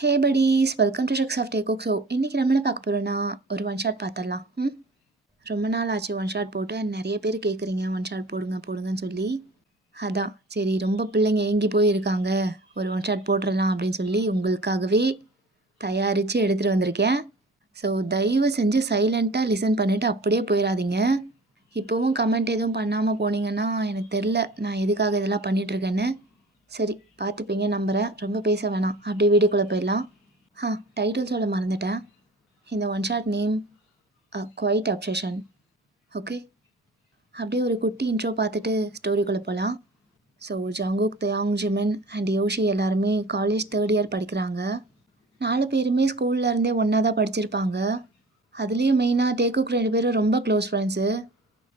Hey buddies, welcome to tricks of tech cook. So இன்றைக்கி நம்ம என்ன பார்க்க போகிறோன்னா ஒரு ஒன் ஷாட் பார்த்துடலாம். ரொம்ப நாள் ஆச்சு ஒன் ஷாட் போட்டு நிறைய பேர் கேட்குறீங்க ஒன் ஷாட் போடுங்க போடுங்கன்னு சொல்லி. அதான் சரி, ரொம்ப பிள்ளைங்க ஏங்கி போய் இருக்காங்க, ஒரு ஒன் ஷாட் போட்டுடலாம் அப்படின்னு சொல்லி உங்களுக்காகவே தயாரித்து எடுத்துகிட்டு வந்திருக்கேன். ஸோ தயவு செஞ்சு சைலண்ட்டாக லிசன் பண்ணிவிட்டு அப்படியே போயிடாதீங்க. இப்போவும் கமெண்ட் எதுவும் பண்ணாமல் போனீங்கன்னா எனக்கு தெரில நான் எதுக்காக இதெல்லாம் பண்ணிகிட்ருக்கேன்னு. சரி, பார்த்துப்பீங்க நம்புகிறேன். ரொம்ப பேச வேணாம், அப்படியே வீடியோக்குள்ளே போயிடலாம். டைட்டில் சொல்ல மறந்துட்டேன். இந்த one shot name quite obsession. Okay, அப்படியே ஒரு குட்டி இன்ட்ரோ பார்த்துட்டு ஸ்டோரிக்குள்ளே போகலாம். So Jungkook, Taeyang, Jimin and Yoshi எல்லாருமே காலேஜ் 3rd இயர் படிக்கிறாங்க. 4 பேருமே ஸ்கூல்லேருந்தே ஒன்றா தான் படிச்சிருப்பாங்க. அதுலேயும் மெயினாக டேக்குக் 2 பேரும் ரொம்ப க்ளோஸ் ஃப்ரெண்ட்ஸு.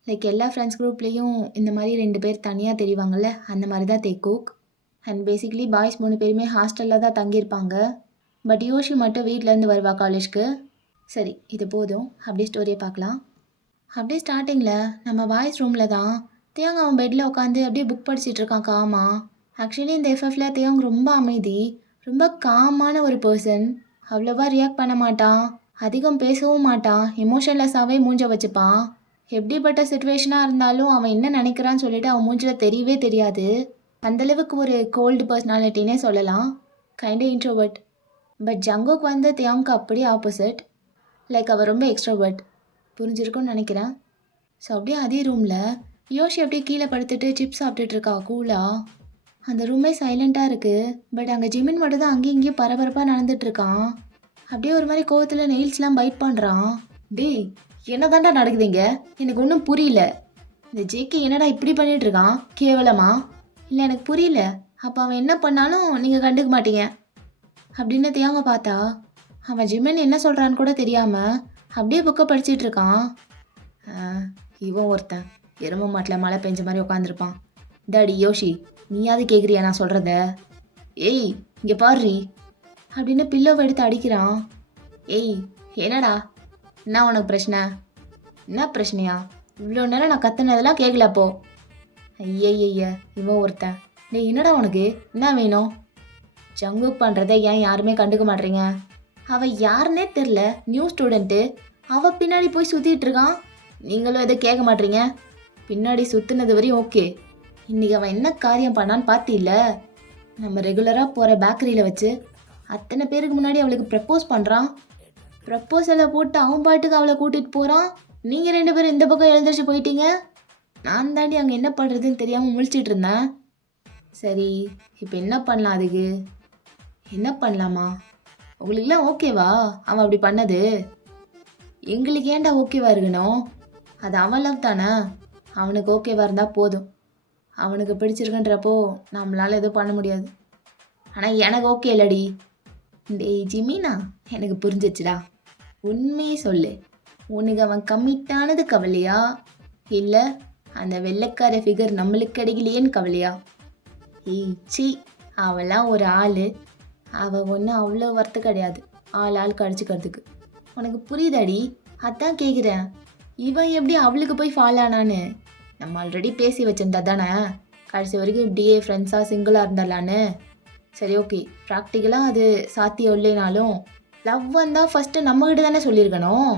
லைக் எல்லா ஃப்ரெண்ட்ஸ் குரூப்லேயும் இந்த மாதிரி 2 பேர் தனியாக தெரிவாங்கள்ல, அந்த மாதிரி தான் டேக்குக். அண்ட் பேசிக்லி பாய்ஸ் 3 பேருமே ஹாஸ்டலில் தான் தங்கியிருப்பாங்க. பட் யோஷி மட்டும் வீட்டிலேருந்து வருவா காலேஜ்க்கு. சரி, இது போதும், அப்படியே ஸ்டோரியை பார்க்கலாம். அப்படியே ஸ்டார்டிங்கில் நம்ம பாய்ஸ் ரூமில் தான் தேவங் அவன் பெட்டில் உட்காந்து அப்படியே புக் படிச்சுட்டு இருக்கான் காமா. ஆக்சுவலி இந்த எஃப்எஃப்ல தேவங் ரொம்ப அமைதி, ரொம்ப காமான ஒரு பர்சன். அவ்வளோவா ரியாக்ட் பண்ண மாட்டான், அதிகம் பேசவும் மாட்டான், எமோஷன்லெஸ்ஸாகவே மூஞ்ச வச்சுப்பான். எப்படிப்பட்ட சுச்சுவேஷனாக இருந்தாலும் அவன் என்ன நினைக்கிறான்னு சொல்லிட்டு அவன் மூஞ்சில் தெரியவே தெரியாது. அந்தளவுக்கு ஒரு கோல்டு பர்சனாலிட்டினே சொல்லலாம். Kind introvert. பட் ஜங்குக் வந்து தியாங்க்கு அப்படியே ஆப்போசிட். லைக் அவள் ரொம்ப எக்ஸ்ட்ரோவர்ட். புரிஞ்சிருக்கும்னு நினைக்கிறேன். ஸோ அப்படியே அதே ரூமில் யோஷி அப்படியே கீழே படுத்துட்டு சிப்ஸ் சாப்பிட்டுட்டு இருக்கா கூலாக. அந்த ரூமே சைலண்ட்டாக இருக்குது. பட் அங்கே ஜிமின் மட்டும் தான் அங்கேயும் இங்கேயும் பரபரப்பாக நடந்துட்டுருக்கான். அப்படியே ஒரு மாதிரி கோவத்தில் நெயில்ஸ்லாம் பைட் பண்ணுறான். டேய், என்ன தாண்டா நடக்குதுங்க, எனக்கு ஒன்றும் புரியல. இந்த ஜேகே என்னடா இப்படி பண்ணிகிட்ருக்கான் கேவலமா? இல்லை, எனக்கு புரியல. அப்போ அவன் என்ன பண்ணாலும் நீங்கள் கண்டுக்க மாட்டீங்க அப்படின்னு தியாங்க பார்த்தா அவன் ஜிமின் என்ன சொல்கிறான்னு கூட தெரியாமல் அப்படியே புக்கை படிச்சுட்டு இருக்கான். இவன் ஒருத்தன் எரும மாட்டில் மழை பெஞ்ச மாதிரி உட்காந்துருப்பான். டாடி யோஷி, நீயாவது கேட்குறியா நான் சொல்கிறத? ஏய், இங்கே பாருறி அப்படின்னு பில்லோவை எடுத்து அடிக்கிறான். ஏய், என்னடா, என்ன உனக்கு பிரச்சனை? என்ன பிரச்சனையா? இவ்வளோ நேரம் நான் கத்துனதெல்லாம் கேட்கல அப்போ. ஐயய்ய, இவன் ஒருத்தன். டேய், என்னடா உனக்கு என்ன வேணும்? ஜங்குக் பண்ணுறதை ஏன் யாருமே கண்டுக்க மாட்டேறீங்க? அவள் யாருன்னே தெரில, நியூ ஸ்டூடெண்ட்டு. அவள் பின்னாடி போய் சுற்றிட்டு இருக்கான், நீங்களும் எதை கேட்க மாட்டீங்க. பின்னாடி சுற்றுனது வரையும் ஓகே, இன்றைக்கி அவன் என்ன காரியம் பண்ணான்னு பார்த்தில்ல? நம்ம ரெகுலராக போகிற பேக்கரியில் வச்சு அத்தனை பேருக்கு முன்னாடி அவளுக்கு ப்ரப்போஸ் பண்ணுறான். ப்ரப்போசலை போட்டு அவன் பாட்டுக்கு அவளை கூட்டிகிட்டு போகிறான். நீங்கள் 2 பேரும் இந்த பக்கம் எழுந்திரிச்சு போயிட்டீங்க. நான் தாண்டி அங்கே என்ன பண்ணுறதுன்னு தெரியாமல் முழிச்சிட்டு இருந்தேன். சரி, இப்போ என்ன பண்ணலாம்? அதுக்கு என்ன பண்ணலாமா? உங்களுக்குலாம் ஓகேவா அவன் அப்படி பண்ணது? எங்களுக்கு ஏன்டா ஓகேவா இருக்கணும்? அது அவன் லவ் தானே, அவனுக்கு ஓகேவா இருந்தால் போதும். அவனுக்கு பிடிச்சிருக்குன்றப்போ நம்மளால் எதுவும் பண்ண முடியாது. ஆனால் எனக்கு ஓகே இல்லடி. டேய் ஜிமினா, எனக்கு புரிஞ்சிச்சுடா. உண்மையே சொல்லு, உனக்கு அவன் கம்மிட்டானது கவலையா, இல்லை அந்த வெள்ளைக்கார ஃபிகர் நம்மளுக்கு கிடைக்கலையேன்னு கவலையா? ஏய் சி, அவளாம் ஒரு ஆள். அவள் ஒன்றும் அவ்வளோ வர்த்து கிடையாது ஆள் கடிச்சிக்கிறதுக்கு. உனக்கு புரியுதாடி? அதான் கேட்குறேன், இவன் எப்படி அவளுக்கு போய் ஃபாலோ ஆனான்னு? நம்ம ஆல்ரெடி பேசி வச்சிருந்தா தானே கடைசி வரைக்கும் இப்படியே ஃப்ரெண்ட்ஸாக சிங்கிளாக இருந்துடலான்னு. சரி ஓகே, ப்ராக்டிக்கலாக அது சாத்தியம் இல்லைனாலும் லவ் வந்தால் ஃபஸ்ட்டு நம்மக்கிட்ட தானே சொல்லியிருக்கணும்.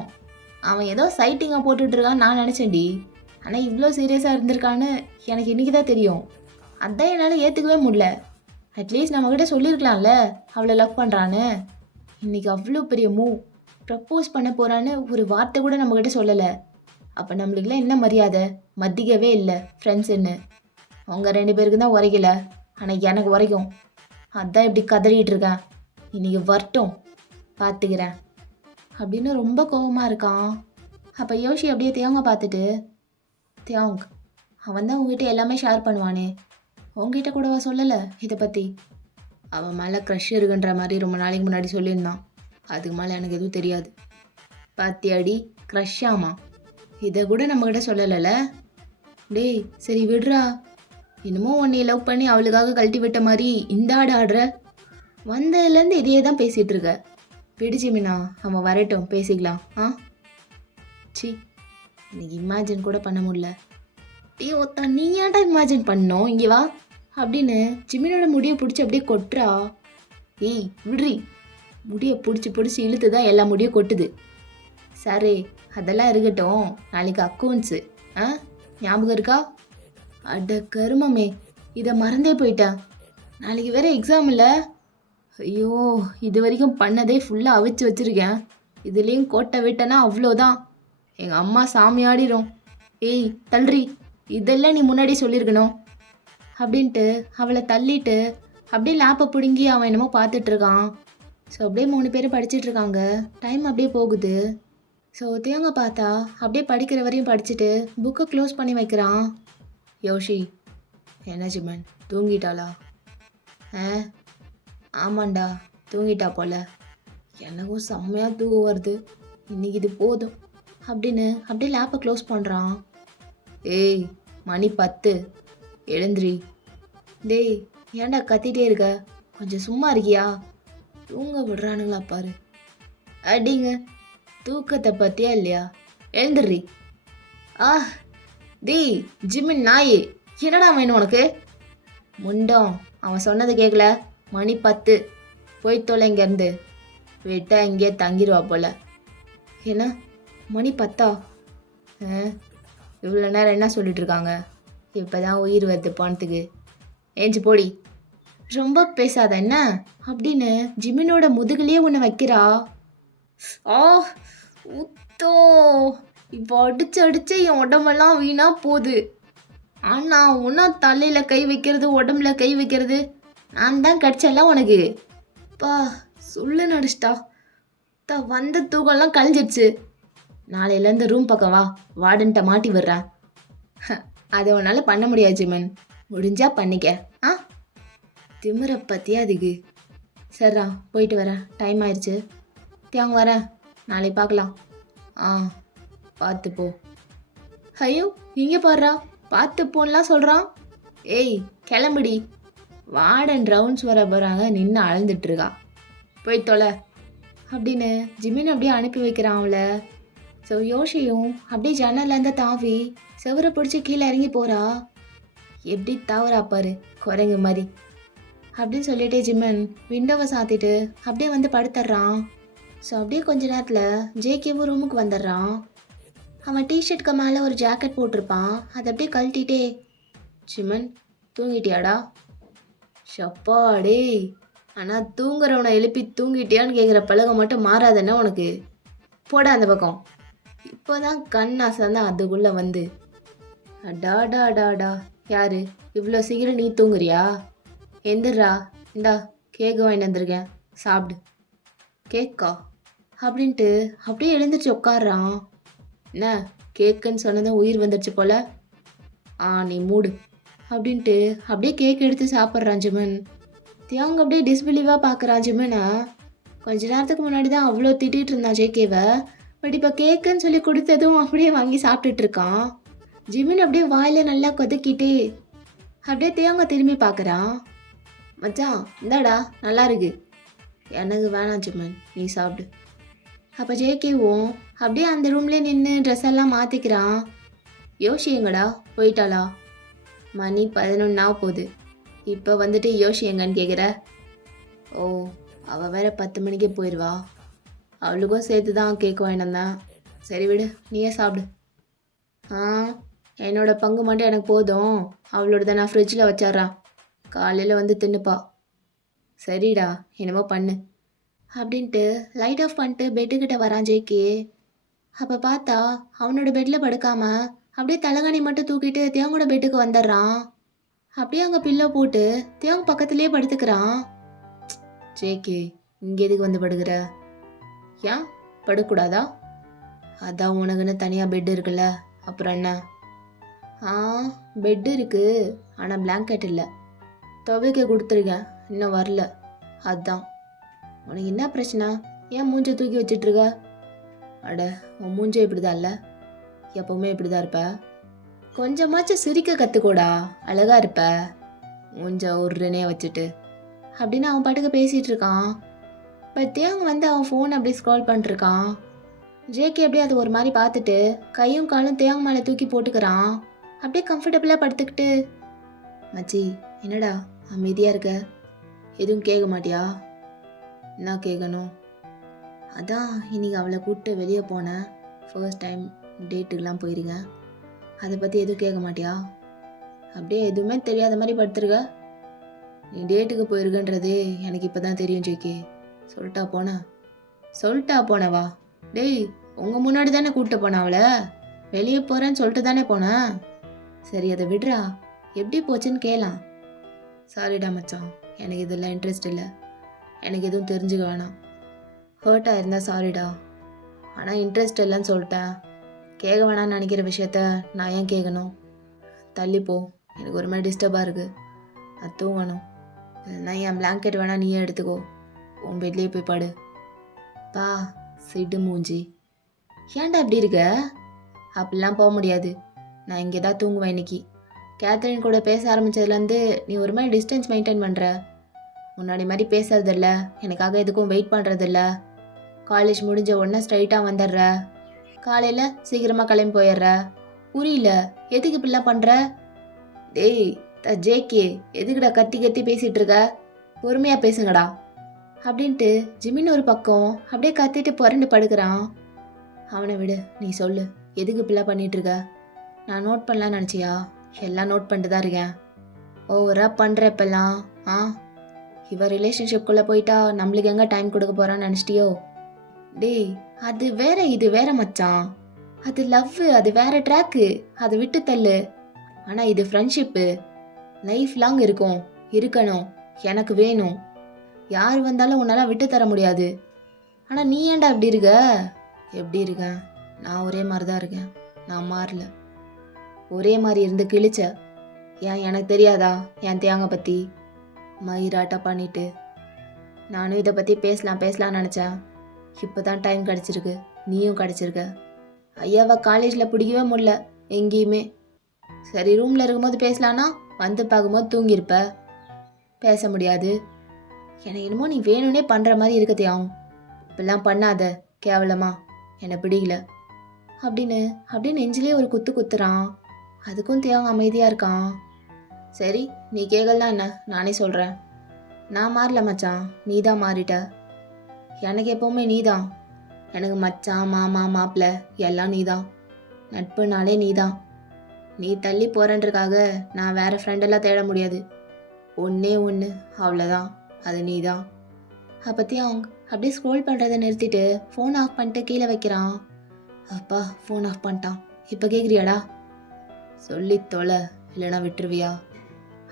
அவன் ஏதோ சைட்டிங்காக போட்டுட்ருக்கான்னு நான் நினச்சேன்டி. ஆனால் இவ்வளோ சீரியஸாக இருந்திருக்கான்னு எனக்கு இன்றைக்கி தான் தெரியும். அதான் என்னால் ஏற்றுக்கவே முடியல. அட்லீஸ்ட் நம்மக்கிட்ட சொல்லியிருக்கலாம்ல அவளை லவ் பண்ணுறான்னு. இன்றைக்கி அவ்வளோ பெரிய மூவ், ப்ரப்போஸ் பண்ண போகிறான்னு ஒரு வார்த்தை கூட நம்மக்கிட்ட சொல்லலை. அப்போ நம்மளுக்குலாம் என்ன மரியாதை? மதிக்கவே இல்லை ஃப்ரெண்ட்ஸுன்னு. அவங்க 2 பேருக்கு தான் உரைக்கல, ஆனால் எனக்கு உரைக்கும். அதான் இப்படி கதறிட்டு இருக்கேன். இன்றைக்கி வரட்டும், பார்த்துக்கிறேன் அப்படின்னு ரொம்ப கோபமாக இருக்கான். அப்போ யோஷி அப்படியே தியாங்க பார்த்துட்டு, தியாங், அவன் தான் உங்ககிட்ட எல்லாமே ஷேர் பண்ணுவானே, உங்ககிட்ட கூடவா சொல்லலை இதை பற்றி? அவன் மேலே க்ரஷ் இருக்குன்ற மாதிரி ரொம்ப நாளைக்கு முன்னாடி சொல்லியிருந்தான். அதுக்கு மேலே எனக்கு எதுவும் தெரியாது. பாத்தியாடி, க்ரஷ் ஆமா, இதை கூட நம்மக்கிட்ட சொல்லலைல்ல. டேய் சரி விடுறா, இன்னமும் உன்னை லவ் பண்ணி அவளுக்காக கழட்டி விட்ட மாதிரி இந்த ஆடு ஆடுற. வந்ததுலேருந்து இதையே தான் பேசிகிட்டு இருக்க. பிடிச்சிமினா, அவன் வரட்டும் பேசிக்கலாம். சி, எனக்கு இமேஜின் கூட பண்ண முடியல. டீ ஒத்தா, நீ ஏன்டா இமேஜின் பண்ணோம், இங்கே வா அப்படின்னு ஜிமினோட முடியை பிடிச்சி அப்படியே கொட்டுறா. ஏய் விட்ரி, முடியை பிடிச்சி பிடிச்சி இழுத்து தான் எல்லா முடியும் கொட்டுது. சரி, அதெல்லாம் இருக்கட்டும். நாளைக்கு அக்கௌண்ட்ஸு. ஆ, ஞாபகம் இருக்கா? அட கருமமே, இதை மறந்தே போயிட்டேன். நாளைக்கு வேற எக்ஸாம் இல்லை? ஐயோ, இது வரைக்கும் பண்ணதே ஃபுல்லாக அவிச்சு வச்சுருக்கேன். இதுலேயும் கோட்டை விட்டேன்னா அவ்வளோதான். எங்கள் அம்மா சாமியாடிடும். ஏய் தள்ளுறி, இதெல்லாம் நீ முன்னாடி சொல்லியிருக்கணும் அப்படின்ட்டு அவளை தள்ளிட்டு அப்படியே லேப்பை பிடுங்கி அவன் என்னமோ பார்த்துட்ருக்கான். ஸோ அப்படியே 3 பேரும் படிச்சிட்ருக்காங்க. டைம் அப்படியே போகுது. ஸோ தேங்க பார்த்தா அப்படியே படிக்கிற வரையும் படிச்சுட்டு புக்கை க்ளோஸ் பண்ணி வைக்கிறான். யோஷி, என்ன ஜிமன், தூங்கிட்டாளா? ஆமாண்டா, தூங்கிட்டா போல. எனக்கும் செம்மையாக தூக்கம் வருது. இன்னைக்கு இது போதும் அப்படின்னு அப்படியே லேப்பை க்ளோஸ் பண்ணுறான். ஏய், மணி 10, எழுந்திரி. டேய், ஏன்டா கத்திட்டே இருக்க? கொஞ்சம் சும்மா இருக்கியா? தூங்க விடுறானுங்களா பாரு. அடிங்க, தூக்கத்தை பற்றியா இல்லையா? எழுந்துடுறி. டேய் ஜிம்மின் நாயே, என்னடா வேணும் உனக்கு? முண்டம், அவன் சொன்னது கேட்கல. மணி 10, போய் தொலை இங்கேருந்து. விட்டா இங்கே தங்கிடுவா போல. என்ன மணி 10? இவ்வளோ நேரம் என்ன சொல்லிட்டு இருக்காங்க? இப்போ தான் உயிர் வருது பணத்துக்கு. ஏஞ்சி போடி. ரொம்ப பேசாத என்ன அப்படின்னு ஜிமினோட முதுகுலேயே உன்னை வைக்கிறா. ஊத்தோ, இப்போ அடிச்சு அடிச்சு என் உடம்பெல்லாம் வீணா போகுது. ஆனால் உன்னா தலையில் கை வைக்கிறது, உடம்புல கை வைக்கிறது நான் தான் கடிச்செல்லாம் உனக்கு. பா, சொல்லு நடிச்சிட்டா. வந்த தூக்கம்லாம் கழிஞ்சிடுச்சு. நாளையிலேருந்து ரூம் பக்கம் வா, வார்டன்ட்ட மாட்டி விடுறேன். அதை உன்னால் பண்ண முடியாது ஜிமன், முடிஞ்சா பண்ணிக்க. திமிரை பற்றியா அதுக்கு? சரிடா, போயிட்டு வரேன், டைம் ஆயிடுச்சு. தேங்க வரேன், நாளைக்கு பார்க்கலாம். பார்த்து போ. ஐயோ, இங்கே பாடுறா, பார்த்து போன்லாம் சொல்கிறான். ஏய் கிளம்புடி. வார்டன் ரவுண்ட்ஸ் வர போகிறாங்க, நின்று அழுந்துட்டுருக்கா. போய் தொலை அப்படின்னு ஜிமின் அப்படியே அனுப்பி வைக்கிறான் அவளை. ஸோ யோஷியும் அப்படியே ஜன்னல்லேருந்து தாவி செவரை பிடிச்சி கீழே இறங்கி போகிறா. எப்படி தாவரா பாரு, குரங்கு மாதிரி அப்படின்னு சொல்லிட்டு ஜிமன் விண்டோவை சாத்திட்டு அப்படியே வந்து படுத்துட்றான். ஸோ அப்படியே கொஞ்ச நேரத்தில் ஜேகேவும் ரூமுக்கு வந்துடுறான். அவன் டிஷர்ட்க்கு மேலே ஒரு ஜாக்கெட் போட்டிருப்பான். அதை அப்படியே கழட்டிட்டே, ஜிமன் தூங்கிட்டியாடா? ஷப்பாடே, ஆனால் தூங்குறவனை எழுப்பி தூங்கிட்டியான்னு கேட்குற பழகம் மட்டும் மாறாதுன்னா உனக்கு. போடா அந்த பக்கம். இப்போ தான் கண் அசந்தான் அதுக்குள்ளே வந்து. அடாடாடாடா, யாரு இவ்வளோ சீக்கிரம் நீ தூங்குறியா? எந்திரா, இந்தா கேக்கு வாங்கிட்டு வந்திருக்கேன், சாப்பிடு. கேக்கா அப்படின்ட்டு அப்படியே எழுந்திரிச்சு உட்காடுறான். என்ன கேக்குன்னு சொன்னதும் உயிர் வந்துடுச்சு போல. நீ மூடு அப்படின்ட்டு அப்படியே கேக் எடுத்து சாப்பிட்றான் ஜிமன். தியாங்க அப்படியே டிஸ்பிலீவாக பார்க்குறான் ஜிமனை. கொஞ்ச நேரத்துக்கு முன்னாடி தான் அவ்வளோ திட்டிகிட்டு இருந்தான் ஜேகேவை. பட் இப்போ கேக்குன்னு சொல்லி கொடுத்ததும் அப்படியே வாங்கி சாப்பிட்டுட்டு இருக்கான். ஜிமின் அப்படியே வாயில் நல்லா கொதிக்கிட்டு அப்படியே தேங்க திரும்பி பார்க்குறான். மச்சான் இந்தாடா, நல்லா இருக்கு. எனக்கு வேணாம் ஜிமன், நீ சாப்பிடு. அப்போ ஜேகேவும் அப்படியே அந்த ரூம்லேயே நின்று ட்ரெஸ் எல்லாம் மாற்றிக்கிறான். யோஷி எங்கடா, போயிட்டாளா? மணி 11 போகுது. இப்போ வந்துட்டு யோஷி எங்கன்னு கேட்குற? ஓ, அவள் வேற 10 மணிக்கே போயிடுவா. அவளுக்கும் சேர்த்து தான் கேக் வாங்கிட்டு வந்தேன். சரி விடு, நீயே சாப்பிடு. என்னோட பங்கு மட்டும் எனக்கு போதும். அவளோட நான் ஃப்ரிட்ஜில் வச்சிட்றேன், காலையில் வந்து தின்னுப்பா. சரிடா, என்னமோ பண்ணு அப்படின்ட்டு லைட் ஆஃப் பண்ணிட்டு பெட்டுக்கிட்ட வரான் ஜேகே. அப்போ பார்த்தா அவனோட பெட்டில் படுக்காம அப்படியே தலைகாணி மட்டும் தூக்கிட்டு தேங்கோட பெட்டுக்கு வந்துடுறான். அப்படியே அங்கே பில்லோ போட்டு தேங்க பக்கத்துலேயே படுத்துக்கிறான். ஜேகே, இங்கே எதுக்கு வந்து படுக்கிற? ஏன் படுக்கூடாதா? அதான் உனக்குன்னு தனியாக பெட் இருக்குல்ல, அப்புறம் என்ன? பெட்டு இருக்குது, ஆனால் பிளாங்கெட் இல்லை. துவைக்க கொடுத்துருக்கேன், இன்னும் வரல. அதுதான். உனக்கு என்ன பிரச்சனை? ஏன் மூஞ்சை தூக்கி வச்சிட்ருக்க? அட, உன் மூஞ்சை இப்படி தான் இல்லை, எப்போவுமே இப்படி தான் இருப்ப. கொஞ்சமாச்சும் சிரிக்க கற்றுக்கோடா, அழகாக இருப்ப. மூஞ்ச உருனே வச்சுட்டு அப்படின்னு அவன் பாட்டுக்கு பேசிகிட்டு இருக்கான். பட் தேங்க வந்து அவன் ஃபோன் அப்படியே ஸ்க்ரால் பண்ணிட்டுருக்கான். ஜேகே அப்படியே அது ஒரு மாதிரி பார்த்துட்டு கையும் காலும் தேங்க மேலே தூக்கி போட்டுக்கிறான். அப்படியே கம்ஃபர்டபுளாக படுத்துக்கிட்டு, மச்சி என்னடா அமைதியாக இருக்க, எதுவும் கேட்க மாட்டியா? என்ன கேட்கணும்? அதான் இன்னைக்கு அவளை கூப்பிட்டு வெளியே போனேன். ஃபர்ஸ்ட் டைம் டேட்டுக்கெலாம் போயிருங்க. அதை பற்றி எதுவும் கேட்க மாட்டியா? அப்படியே எதுவுமே தெரியாத மாதிரி படுத்துருக்க. நீ டேட்டுக்கு போயிருக்கன்றதே எனக்கு இப்போ தான் தெரியும் ஜேகே. சொல்லிட்டா போனவா? டேய், உங்கள் முன்னாடி தானே கூப்பிட்டு போன அவளை. வெளியே போகிறேன்னு சொல்லிட்டு தானே போனேன். சரி, அதை விடுறா. எப்படி போச்சுன்னு கேளாம். சாரிடா மச்சான், எனக்கு இதெல்லாம் இன்ட்ரெஸ்ட் இல்லை. எனக்கு எதுவும் தெரிஞ்சுக்க வேணாம். ஹர்ட்டாக இருந்தால் சாரிடா. ஆனால் இன்ட்ரெஸ்ட் இல்லைன்னு சொல்லிட்டேன். கேட்க வேணான்னு நினைக்கிற விஷயத்த நான் ஏன் கேட்கணும்? தள்ளிப்போ, எனக்கு ஒரு மாதிரி டிஸ்டர்பாக இருக்குது. நான் தூங்கணும். நான் என் பிளாங்கெட் வேணா நீயே எடுத்துக்கோ. உன் பெட்லேயே போய் படு. பா, சிடு மூஞ்சி. ஏன்டா இப்படி இருக்க? அப்படிலாம் போக முடியாது. நான் இங்கே தான் தூங்குவேன் இன்னைக்கு. கேத்ரின் கூட பேச ஆரம்பித்ததுலேருந்து நீ ஒரு மாதிரி டிஸ்டன்ஸ் மெயின்டைன் பண்ணுற. முன்னாடி மாதிரி பேசுறதில்ல, எனக்காக எதுக்கும் வெயிட் பண்ணுறதில்ல. காலேஜ் முடிஞ்ச உடனே ஸ்ட்ரைட்டாக வந்துடுற. காலையில் சீக்கிரமாக கிளம்பி போயிடுற. புரியல, எதுக்கு இப்படிலாம் பண்ணுற? டேய் ஜேகே, எதுக்குடா கத்தி கத்தி பேசிகிட்டு இருக்க? பொறுமையாக பேசுங்கடா அப்படின்ட்டு ஜிமின் ஒரு பக்கம் அப்படியே கத்திட்டு புரண்டு படுக்கிறான். அவனை விடு, நீ சொல்லு, எதுக்கு இப்படிலாம் பண்ணிட்டு இருக்க? நான் நோட் பண்ணலான்னு நினச்சியா? எல்லாம் நோட் பண்ணிட்டு தான் இருக்கேன். ஓவரா பண்ணுற இப்பெல்லாம். இவ ரிலேஷன்ஷிப்குள்ளே போயிட்டா நம்மளுக்கு எங்கே டைம் கொடுக்க போகிறான்னு நினச்சிட்டியோ? டேய், அது வேற இது வேற மச்சான். அது லவ், அது வேற ட்ராக்கு. அதை விட்டு தள்ளு. ஆனால் இது ஃப்ரெண்ட்ஷிப்பு, லைஃப் லாங் இருக்கணும். எனக்கு வேணும். யார் வந்தாலும் உன்னால் விட்டு தர முடியாது. ஆனால் நீ ஏன்டா இப்படி இருக்க? எப்படி இருக்கேன்? நான் ஒரே மாதிரி தான் இருக்கேன். நான் மாறல. ஒரே மாதிரி இருந்து கிழிச்ச. ஏன் எனக்கு தெரியாதா என் தேங்க பற்றி? மயிராட்டா பண்ணிட்டு நானும் இதை பற்றி பேசலாம்னு நினச்சேன். இப்போ தான் டைம் கிடச்சிருக்கு, நீயும் கிடச்சிருக்க. ஐயாவை காலேஜில் பிடிக்கவே முடியல எங்கேயுமே. சரி, ரூமில் இருக்கும்போது பேசலான்னா வந்து பார்க்கும்போது தூங்கியிருப்ப. பேச முடியாது. எனக்கு என்னமோ நீ வேணும்னே பண்ணுற மாதிரி இருக்கத்தையாவும். இப்பெல்லாம் பண்ணாத, கேவலமா, என்னை பிடிக்கல அப்படின்னு நெஞ்சிலே ஒரு குத்து குத்துறான். அதுக்கும் தேவங்க அமைதியாக இருக்கான். சரி, நீ கேட்கலாம் என்ன, நானே சொல்கிறேன். நான் மாறல மச்சான், நீ தான் மாறிட்ட. எனக்கு எப்போவுமே நீ தான். எனக்கு மச்சான், மாமா, மாப்பிள்ளை எல்லாம் நீ தான். நட்புனாலே நீ தான். நீ தள்ளி போகிறன்றக்காக நான் வேறு ஃப்ரெண்டெல்லாம் தேட முடியாது. ஒன்றே ஒன்று, அவ்வளோதான், அது நீ தான். அப்பற்றி அவங்க அப்படியே ஸ்க்ரோல் பண்ணுறதை நிறுத்திட்டு ஃபோன் ஆஃப் பண்ணிட்டு கீழே வைக்கிறான். அப்பா, ஃபோன் ஆஃப் பண்ணிட்டான். இப்போ கேட்குறியாடா? சொல்லி தொலை, இல்லைனா விட்டுருவியா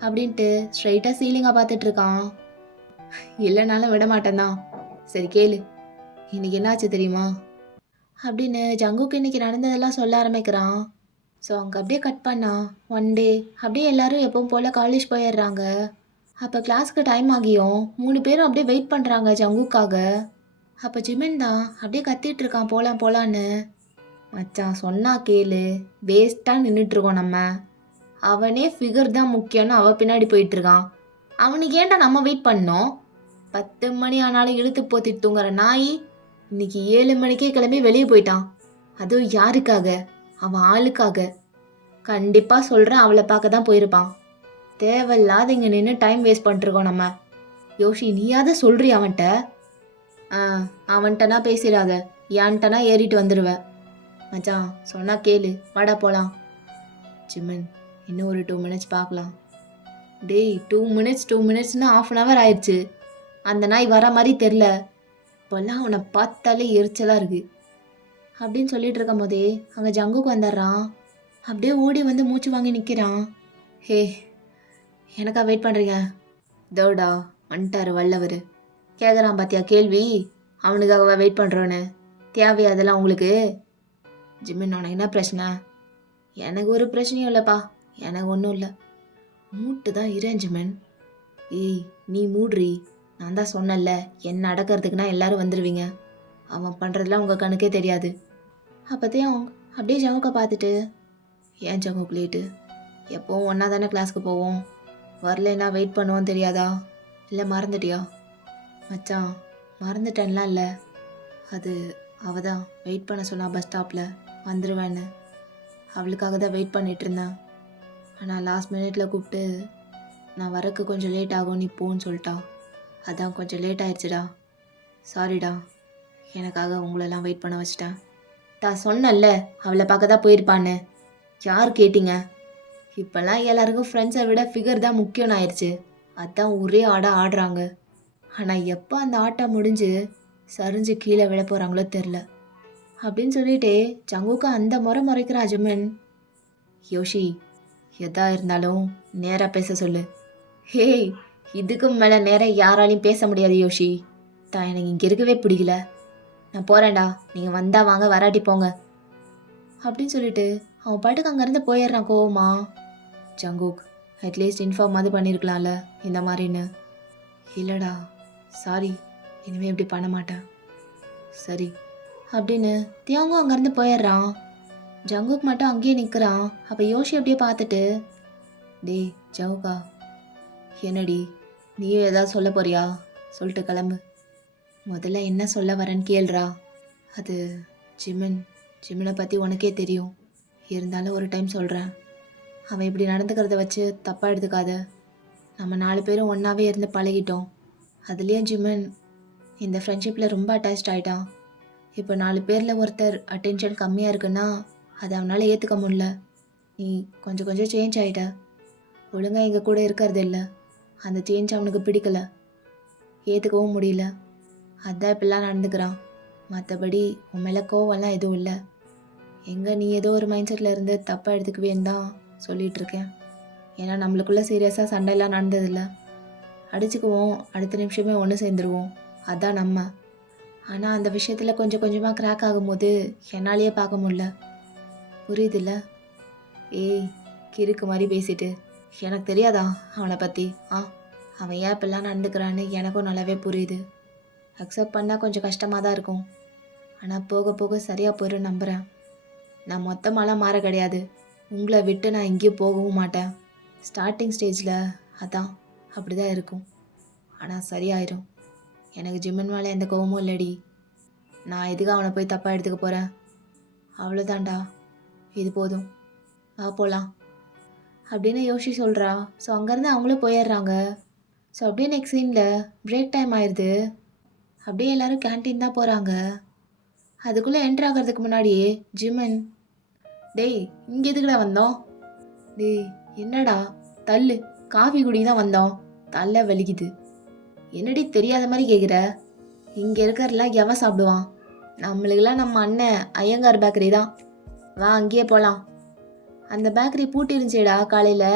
அப்படின்ட்டு ஸ்ட்ரைட்டாக சீலிங்காக பார்த்துட்ருக்கான். இல்லைனாலும் விட மாட்டேன்தான். சரி கேளு, இன்னைக்கு என்னாச்சு தெரியுமா அப்படின்னு ஜங்குக்கு இன்னைக்கு நடந்ததெல்லாம் சொல்ல ஆரம்பிக்கிறான். ஸோ அங்கே அப்படியே கட் பண்ணா. ஒன் டே அப்படியே எல்லாரும் எப்பவும் போல் காலேஜ் போயிடுறாங்க. அப்போ கிளாஸ்க்கு டைம் ஆகியும் 3 பேரும் அப்படியே வெயிட் பண்ணுறாங்க ஜங்குக்காக. அப்போ ஜிமின் தான் அப்படியே கத்திட்டு இருக்கான், போலான்னு. மச்சான் சொன்னா கேளு, வேஸ்ட்டாக நின்றுட்டுருக்கோம் நம்ம. அவனே ஃபிகர் தான் முக்கியம்னு அவன் பின்னாடி போயிட்டுருக்கான். அவனுக்கு ஏன்டா நம்ம வெயிட் பண்ணோம்? 10 மணி ஆனாலும் இழுத்து போத்திட்டு தூங்குற நாய் இன்னைக்கு 7 மணிக்கே கிளம்பி வெளியே போயிட்டான். அதுவும் யாருக்காக? அவன் ஆளுக்காக. கண்டிப்பாக சொல்கிறேன், அவளை பார்க்க தான் போயிருப்பான். தேவையில்லாத இங்கே நின்று டைம் வேஸ்ட் பண்ணிட்டுருக்கோம் நம்ம. யோஷி, நீயாவது சொல்கிறீ அவன்கிட்ட? அவன்கிட்டனா பேசிடாத, ஏன்ட்டனா ஏறிட்டு வந்துடுவ. மச்சான் சொன்னா கேளு, வாடா போகலாம். ஜிமின், இன்னும் ஒரு 2 மினிட்ஸ் பார்க்கலாம். டேய், 2 மினிட்ஸ்னு 1/2 hour ஆயிடுச்சு. அந்த நாய் வர மாதிரி தெரில. இப்போல்லாம் அவனை பார்த்தாலே எரிச்சலாக இருக்குது அப்படின்னு சொல்லிட்டு இருக்கும் போதே அங்கே ஜங்குக்கு வந்துடுறான். அப்படியே ஓடி வந்து மூச்சு வாங்கி நிற்கிறான். ஹே, எனக்கா வெயிட் பண்ணுறீங்க? தோடா வந்துட்டாரு வல்லவர். கேட்குறான் பார்த்தியா கேள்வி? அவனுக்காகவா வெயிட் பண்ணுறோன்னு? தேவையா அதெல்லாம் உங்களுக்கு? ஜிமின், உனக்கு என்ன பிரச்சனை? எனக்கு ஒரு பிரச்சனையும் இல்லைப்பா, எனக்கு ஒன்றும் இல்லை. மூட்டு தான் இரேன் ஜிமின். ஏய், நீ மூட்ரி. நான் தான் சொன்னல, என்ன அடக்கிறதுக்குன்னா எல்லாரும் வந்துடுவீங்க. அவன் பண்ணுறதுலாம் உங்கள் கணக்கே தெரியாது. அப்போத்தையும் அவங்க அப்படியே ஜங்குக்கை பார்த்துட்டு, ஏன் ஜங்குக்கு லேட்டு? எப்போவும் ஒன்றா தானே கிளாஸ்க்கு போவோம். வரலைன்னா வெயிட் பண்ணுவோம் தெரியாதா? இல்லை மறந்துட்டியா? மச்சான், மறந்துட்டேன்லாம் இல்லை. அது அவள் தான் வெயிட் பண்ண சொன்னா பஸ் ஸ்டாப்பில், வந்துடுவேன்னு. அவளுக்காக தான் வெயிட் பண்ணிகிட்டு இருந்தேன். ஆனால் லாஸ்ட் மினிட்ல கூப்பிட்டு நான் வரக்கு கொஞ்சம் லேட் ஆகும், நீ போன்னு சொல்லிட்டா. அதான் கொஞ்சம் லேட் ஆயிடுச்சுடா. சாரிடா, எனக்காக உங்களெல்லாம் வெயிட் பண்ண வச்சிட்டேன். தான் சொன்னேன்ல அவளை பார்க்க தான் போயிருப்பான்னு. யார் கேட்டீங்க? இப்போல்லாம் எல்லாருக்கும் ஃப்ரெண்ட்ஸை விட ஃபிகர் தான் முக்கியம்னு ஆயிடுச்சு. அதான் ஒரே ஆடுறாங்க. ஆனால் எப்போ அந்த ஆட்டம் முடிஞ்சு சரிஞ்சு கீழே விழ போகிறாங்களோ தெரில அப்படின்னு சொல்லிட்டு ஜங்குக்கு அந்த முறைக்கிறான் ஜிமின். யோஷி, எதா இருந்தாலும் நேராக பேச சொல்லு. ஹேய், இதுக்கு மேலே நேராக யாராலையும் பேச முடியாது யோஷி. தான் எனக்கு இங்கே இருக்கவே பிடிக்கல. நான் போகிறேன்டா, நீங்கள் வந்தால் வாங்க, வராட்டி போங்க அப்படின்னு சொல்லிட்டு அவன் பாட்டுக்கு அங்கேருந்து போயிடுறான் கோவமா. ஜங்குக், அட்லீஸ்ட் இன்ஃபார்ம் அது பண்ணியிருக்கலாம்ல இந்த மாதிரின்னு. இல்லைடா, சாரி, இனிமேல் இப்படி பண்ண மாட்டேன். சரி அப்படின்னு தியாங்கும் அங்கேருந்து போயிடுறான். ஜங்குக் மட்டும் அங்கேயே நிற்கிறான். அப்போ யோஷி அப்படியே பார்த்துட்டு, டேய் ஜவுகா, என்னடி நீயும் ஏதாவது சொல்ல போறியா? சொல்லிட்டு கிளம்பு. முதல்ல என்ன சொல்ல வரேன்னு கேள்றா. அது ஜிமினை பற்றி உனக்கே தெரியும். இருந்தாலும் ஒரு டைம் சொல்கிறேன். அவன் இப்படி நடந்துக்கிறத வச்சு தப்பாக எடுத்துக்காத. நம்ம 4 பேரும் ஒன்றாவே இருந்து பழகிட்டோம். அதுலேயும் ஜிமின் இந்த ஃப்ரெண்ட்ஷிப்பில் ரொம்ப அட்டாச்ட் ஆகிட்டான். இப்போ 4 பேரில் ஒருத்தர் அட்டென்ஷன் கம்மியாக இருக்குன்னா அதை அவனால் ஏற்றுக்க முடியல. நீ கொஞ்சம் கொஞ்சம் சேஞ்ச் ஆகிட்ட. ஒழுங்காக எங்கள் கூட இருக்கிறது இல்லை. அந்த சேஞ்ச் அவனுக்கு பிடிக்கல, ஏற்றுக்கவும் முடியல. அதான் இப்படிலாம் நடந்துக்கிறான். மற்றபடி உன் மேலே கோவம்லாம் எதுவும் இல்லை. எங்கே நீ ஏதோ ஒரு மைண்ட் செட்டில் இருந்து தப்பாக எடுத்துக்குவேன்னு தான் சொல்லிகிட்ருக்கேன். ஏன்னா நம்மளுக்குள்ளே சீரியஸாக சண்டையெல்லாம் நடந்ததில்லை. அடிச்சுக்குவோம், அடுத்த நிமிஷமே ஒன்று சேர்ந்துருவோம். அதான் நம்ம. ஆனால் அந்த விஷயத்தில் கொஞ்சம் கொஞ்சமாக கிராக் ஆகும்போது என்னாலேயே பார்க்க முடியல. புரியுதுல்ல? ஏய், கிறுக்கு மாதிரி பேசிட்டு எனக்கு தெரியாதா அவனை பற்றி? அவன் ஏன் இப்படிலாம் நடந்துக்கிறான்னு எனக்கும் நல்லாவே புரியுது. அக்செப்ட் பண்ணால் கொஞ்சம் கஷ்டமாக தான் இருக்கும். ஆனால் போக போக சரியாக போயிடும் நம்புகிறேன். நான் மொத்தமாலாம் மாற கிடையாது. உங்களை விட்டு நான் எங்கேயும் போகவும் மாட்டேன். ஸ்டார்டிங் ஸ்டேஜில் அதான் அப்படி தான் இருக்கும். ஆனால் சரியாயிரும். எனக்கு ஜிமின் மேலே எந்த கோவமும் இல்லடி. நான் எதுக்கு அவனை போய் தப்பாக எடுத்துக்க போகிறேன்? அவ்வளோதான்டா, இது போதும், வா போகலாம் அப்படின்னு யோசி சொல்கிறா. ஸோ அங்கேருந்து அவங்களும் போயிடுறாங்க. ஸோ அப்படியே நெக்ஸ்ட் சீனில் பிரேக் டைம் ஆயிடுது. அப்படியே எல்லோரும் கேன்டீன் தான் போகிறாங்க. அதுக்குள்ளே என்ட்ரு ஆகிறதுக்கு முன்னாடியே ஜிமின், டேய் இங்கே எதுக்குடா வந்தோம்? டேய் என்னடா, தள்ளு, காஃபி குடி தான் வந்தோம், தலை வலிக்குது. என்னடி தெரியாத மாதிரி கேட்குற? இங்கே இருக்கிறலாம் எவன் சாப்பிடுவான்? நம்மளுக்கெல்லாம் நம்ம அண்ணன் ஐயங்கார் பேக்கரி தான். வா அங்கேயே போகலாம். அந்த பேக்கரி பூட்டி இருந்துச்சேடா காலையில்.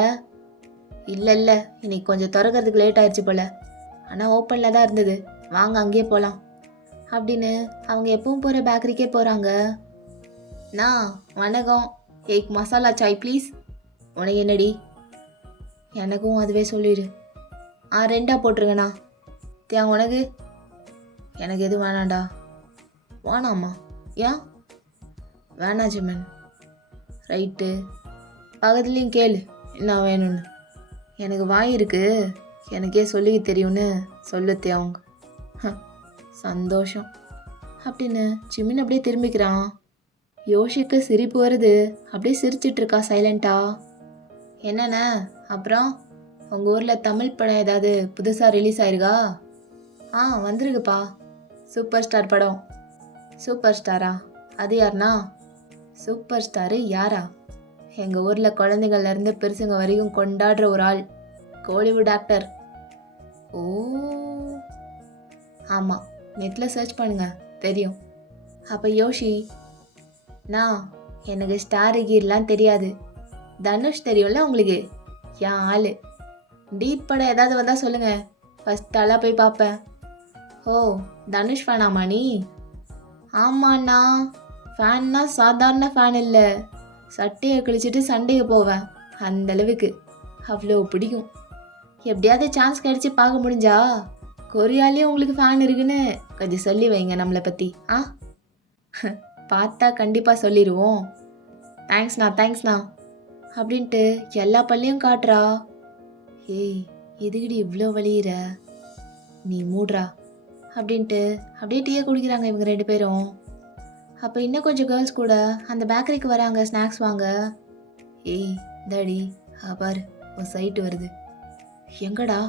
இல்லை இன்னைக்கு கொஞ்சம் திறக்கிறதுக்கு லேட் ஆயிடுச்சு போல். ஆனால் ஓப்பனில் தான் இருந்தது. வாங்க அங்கேயே போகலாம் அப்படின்னு அவங்க எப்பவும் போகிற பேக்கரிக்கே போகிறாங்க. நான் வணக்கம், ஏக் மசாலா சாய் ப்ளீஸ். உனக்கு என்னடி? எனக்கும் அதுவே சொல்லிடு. 2 போட்டுருங்கண்ணா. தேங்க உனக்கு? எனக்கு எதுவும் வேணாண்டா. வேணாம்மா? ஏன் வேணாம் ஜிமன்? ரைட்டு, பக்கத்துலேயும் கேளு என்ன வேணும்னு. எனக்கு வாய் இருக்கு, எனக்கே சொல்லிக்க தெரியும்னு சொல்லு தேவங்க. சந்தோஷம் அப்படின்னு ஜிமின் அப்படியே திரும்பிக்கிறான். யோஷிக்கு சிரிப்பு வருது. அப்படியே சிரிச்சிட்டு இருக்கா சைலண்டா. என்னண்ணே அப்புறம் உங்கள் ஊரில் தமிழ் படம் ஏதாவது புதுசாக ரிலீஸ் ஆயிருக்கா? வந்திருக்குப்பா, சூப்பர் ஸ்டார் படம். சூப்பர் ஸ்டாரா? அது யாருண்ணா? சூப்பர் ஸ்டாரு யாரா? எங்கள் ஊரில் குழந்தைங்கள்லேருந்து பெருசுங்க வரைக்கும் கொண்டாடுற ஒரு ஆள், கோலிவுட் ஆக்டர். ஓ ஆமாம், நெட்டில் சர்ச் பண்ணுங்க தெரியும். அப்போ யோஷி, நான் எனக்கு ஸ்டார் கீர்லாம் தெரியாது. தனுஷ் தெரியும்ல உங்களுக்கு, என் ஆள். டீப் படம் ஏதாவது வந்தால் சொல்லுங்கள், ஃபஸ்ட் ஆளாக போய் பார்ப்பேன். ஓ தனுஷ் ஃபேனாமா நீ? ஆமாண்ணா, ஃபேன்னா சாதாரண ஃபேன் இல்லை, சட்டையை கிழிச்சிட்டு சண்டைக்கு போவேன் அந்தளவுக்கு. அவ்வளோ பிடிக்கும். எப்படியாவது சான்ஸ் கிடச்சி பார்க்க முடிஞ்சா கொரியாலேயும் உங்களுக்கு ஃபேன் இருக்குன்னு கொஞ்சம் சொல்லி வைங்க நம்மளை பற்றி. பார்த்தா கண்டிப்பாக சொல்லிடுவோம். தேங்க்ஸ்ண்ணா அப்படின்ட்டு எல்லா பள்ளியும் காட்டுறா. ஏய் எதுக்குடி இவ்வளோ வலியிற, நீ மூடுறா அப்படின்ட்டு அப்படியே டீயை குடிக்கிறாங்க இவங்க 2 பேரும். அப்போ இன்னும் கொஞ்சம் கேர்ள்ஸ் கூட அந்த பேக்கரிக்கு வராங்க ஸ்நாக்ஸ் வாங்க. ஏய் தாடி பாரு, ஒரு சைட்டு வருது. எங்கடா?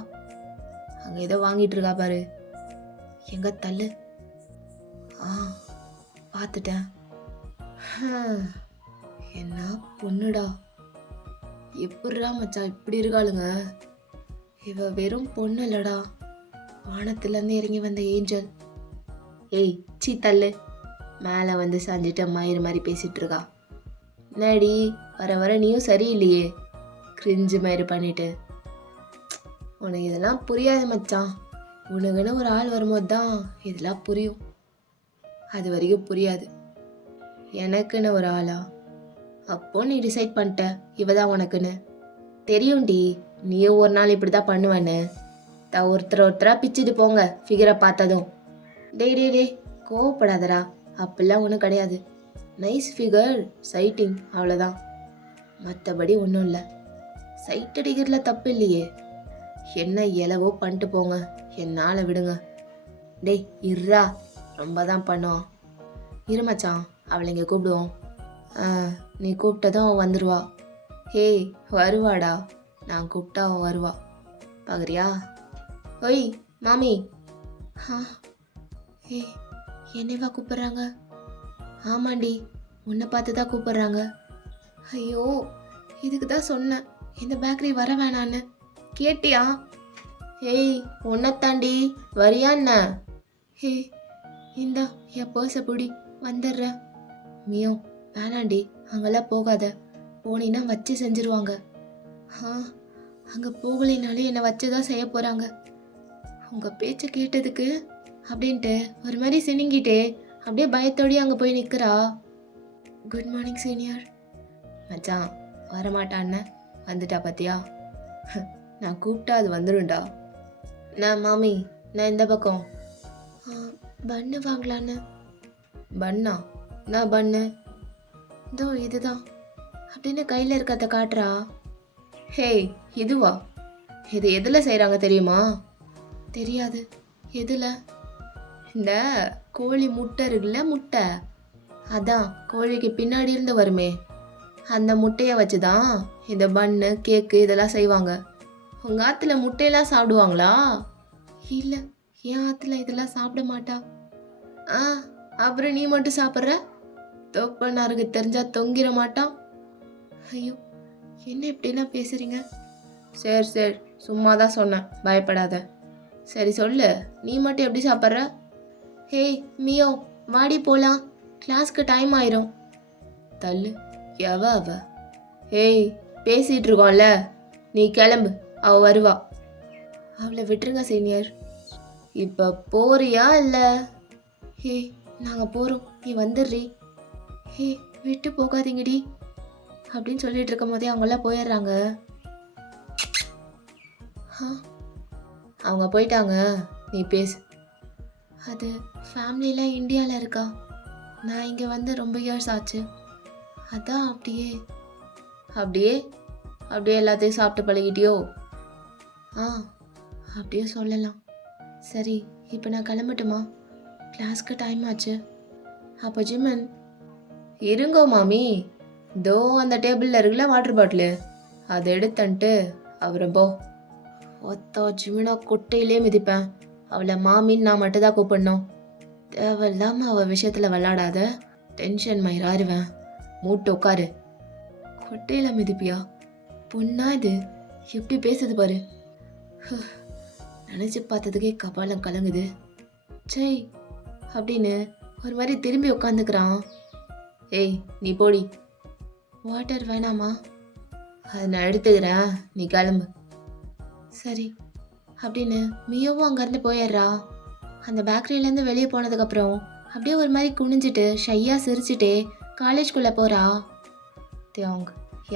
அங்கே ஏதோ வாங்கிட்டு இருக்கா பாரு. எங்க தள்ளு, ஆ பார்த்துட்டேன். ஹம், என்ன பொண்ணுடா. எப்படிடா மச்சான் இப்படி இருக்காளுங்க. இவ வெறும் பொண்ணு இல்லடா, வானத்துலேருந்து இறங்கி வந்த ஏஞ்சல். ஏய் சீ தள்ளு. மேலே வந்து சாஞ்சிட்டு மயிறு மாதிரி பேசிகிட்டு இருக்கா. என்னடி வர வர நீயும் சரியில்லையே, கிரிஞ்சு மயிறு பண்ணிட்டு. உனக்கு இதெல்லாம் புரியாது மச்சான். உனக்குன்னு ஒரு ஆள் வரும்போது தான் இதெல்லாம் புரியும். அது வரைக்கும் புரியாது. எனக்குன்னு ஒரு ஆளா? அப்போ நீ டிசைட் பண்ணிட்ட இவ தான் உனக்குன்னு. தெரியும்டி, நீயும் ஒரு நாள் இப்படி தான் பண்ணுவேன்னு. ஒருத்தரா பிச்சுட்டு போங்க ஃபிகரை பார்த்ததும். டே டே டே கோவப்படாதடா, அப்படிலாம் ஒன்றும் கிடையாது. நைஸ் ஃபிகர், சைட்டிங், அவ்வளோதான். மற்றபடி ஒன்றும் இல்லை. சைட் அடிக்கிறதுல தப்பு இல்லையே. என்ன எலவோ பண்ணிட்டு போங்க, என்னால் விடுங்க. டேய் இருறா, ரொம்ப தான் பண்ணுவான். இரு மச்சான், அவளை இங்கே கூப்பிடுவோம். நீ கூப்பிட்டதும் அவன் வந்துடுவா. ஹேய் வருவாடா, நான் கூப்பிட்டா அவன் வருவா, பார்க்குறியா? ஒய் மாமி. ஏய் என்னைவா கூப்பிட்றாங்க? ஆமாண்டி, உன்னை பார்த்து தான் கூப்பிட்றாங்க. ஐயோ இதுக்கு தான் சொன்னேன் இந்த பேக்கரி வர வேணான்னு. கேட்டியா? ஏய் உன்னைத்தாண்டி, வரியா என்ன? ஹே இந்தா என் பர்ஸை பிடி, வந்துடுறேன். மியோ வேணாண்டி, அங்கெல்லாம் போகாத. போனீன்னா வச்சு செஞ்சிருவாங்க. அங்கே போகலினாலே என்னை வச்சு தான் செய்ய போகிறாங்க. உங்கள் பேச்சை கேட்டதுக்கு அப்படின்ட்டு ஒரு மாதிரி சினிங்கிட்டே அப்படியே பயத்தோடய அங்கே போய் நிற்கிறா. Good morning senior. மச்சான் வரமாட்டான்னு வந்துட்டா பார்த்தியா? நான் கூப்பிட்டா அது வந்துடும்டா. நான் மாமி, நான் இந்த பக்கம் பண்ணு வாங்கலான்னு. பண்ணா? நான் பண்ணு இதோ இதுதான் அப்படின்னு கையில் இருக்கிறத காட்டுறா. ஹேய் இதுவா? இது எதில் செய்கிறாங்க தெரியுமா? தெரியாது. எதில்? இந்த கோழி முட்டை இருக்குல்ல, முட்டை, அதான் கோழிக்கு பின்னாடி இருந்து வருமே, அந்த முட்டையை வச்சு தான் இந்த பன்னு கேக்கு இதெல்லாம் செய்வாங்க. உங்கள் ஆற்றுல முட்டையெல்லாம் சாப்பிடுவாங்களா? இல்லை, என் ஆற்றுல இதெல்லாம் சாப்பிட மாட்டா. அப்புறம் நீ மட்டும் சாப்பிட்ற? தொப்பனாருக்கு தெரிஞ்சா தொங்கிட மாட்டான். ஐயோ என்ன இப்படிலாம் பேசுறீங்க? சரி சரி, சும்மா தான் சொன்னேன், பயப்படாத. சரி சொல்லு, நீ மட்டும் எப்படி சாப்பிட்ற? ஹேய் மியோ வாடி போலாம், கிளாஸ்க்கு டைம் ஆயிரும். தள்ளு. எவ அவ? ஏய் பேசிகிட்டு இருக்கோம்ல, நீ கிளம்பு, அவ வருவா. அவளை விட்டுருங்க சீனியர். இப்போ போறியா இல்லை? ஹே நாங்கள் போகிறோம், நீ வந்துடுறீ. ஹே விட்டு போகாதீங்கடி அப்படின்னு சொல்லிட்டு இருக்கும் போதே அவங்களாம் போயிடுறாங்க. அவங்க போயிட்டாங்க, நீ பேசு. அது ஃபேமிலிலாம் இந்தியாவில் இருக்கா. நான் இங்கே வந்து ரொம்ப இயர்ஸ் ஆச்சு, அதான் அப்படியே அப்படியே அப்படியே எல்லாத்தையும் சாப்பிட்டு பழகிட்டியோ? அப்படியே சொல்லலாம். சரி இப்போ நான் கிளம்பட்டுமா? கிளாஸ்க்கு டைம் ஆச்சு. அப்போ ஜிம்மன். இருங்கோ மாமி, தோ அந்த டேபிளில் இருக்குல்ல வாட்டர் பாட்டிலு, அதை எடுத்துன்ட்டு அவரை போ. ஒத்தா ஜிமினா கொட்டையிலே மிதிப்பேன். அவளை மாமின்னு நான் மட்டும்தான் கூப்பிடணும். தேவையில்லாமல் அவள் விஷயத்தில் விளாடாத, டென்ஷன் மயிராருவேன். மூட்டு உட்காரு. கொட்டையில் மிதிப்பியா? பொண்ணா இது? எப்படி பேசுது பாரு. நினச்சி பார்த்ததுக்கே கபாலம் கலங்குது. சை அப்படின்னு ஒரு மாதிரி திரும்பி உட்காந்துக்கிறான். ஏய் நீ போடி. வாட்டர் வேணாமா? அதை நான் எடுத்துக்கிறேன், நீ கிளம்பு. சரி அப்படின்னு மியோவும் அங்கேருந்து போயிடுறா. அந்த பேக்கரியிலேருந்து வெளியே போனதுக்கப்புறம் அப்படியே ஒரு மாதிரி குனிஞ்சிட்டு ஷையாக சிரிச்சுட்டே காலேஜ்குள்ளே போகிறா. தியோங்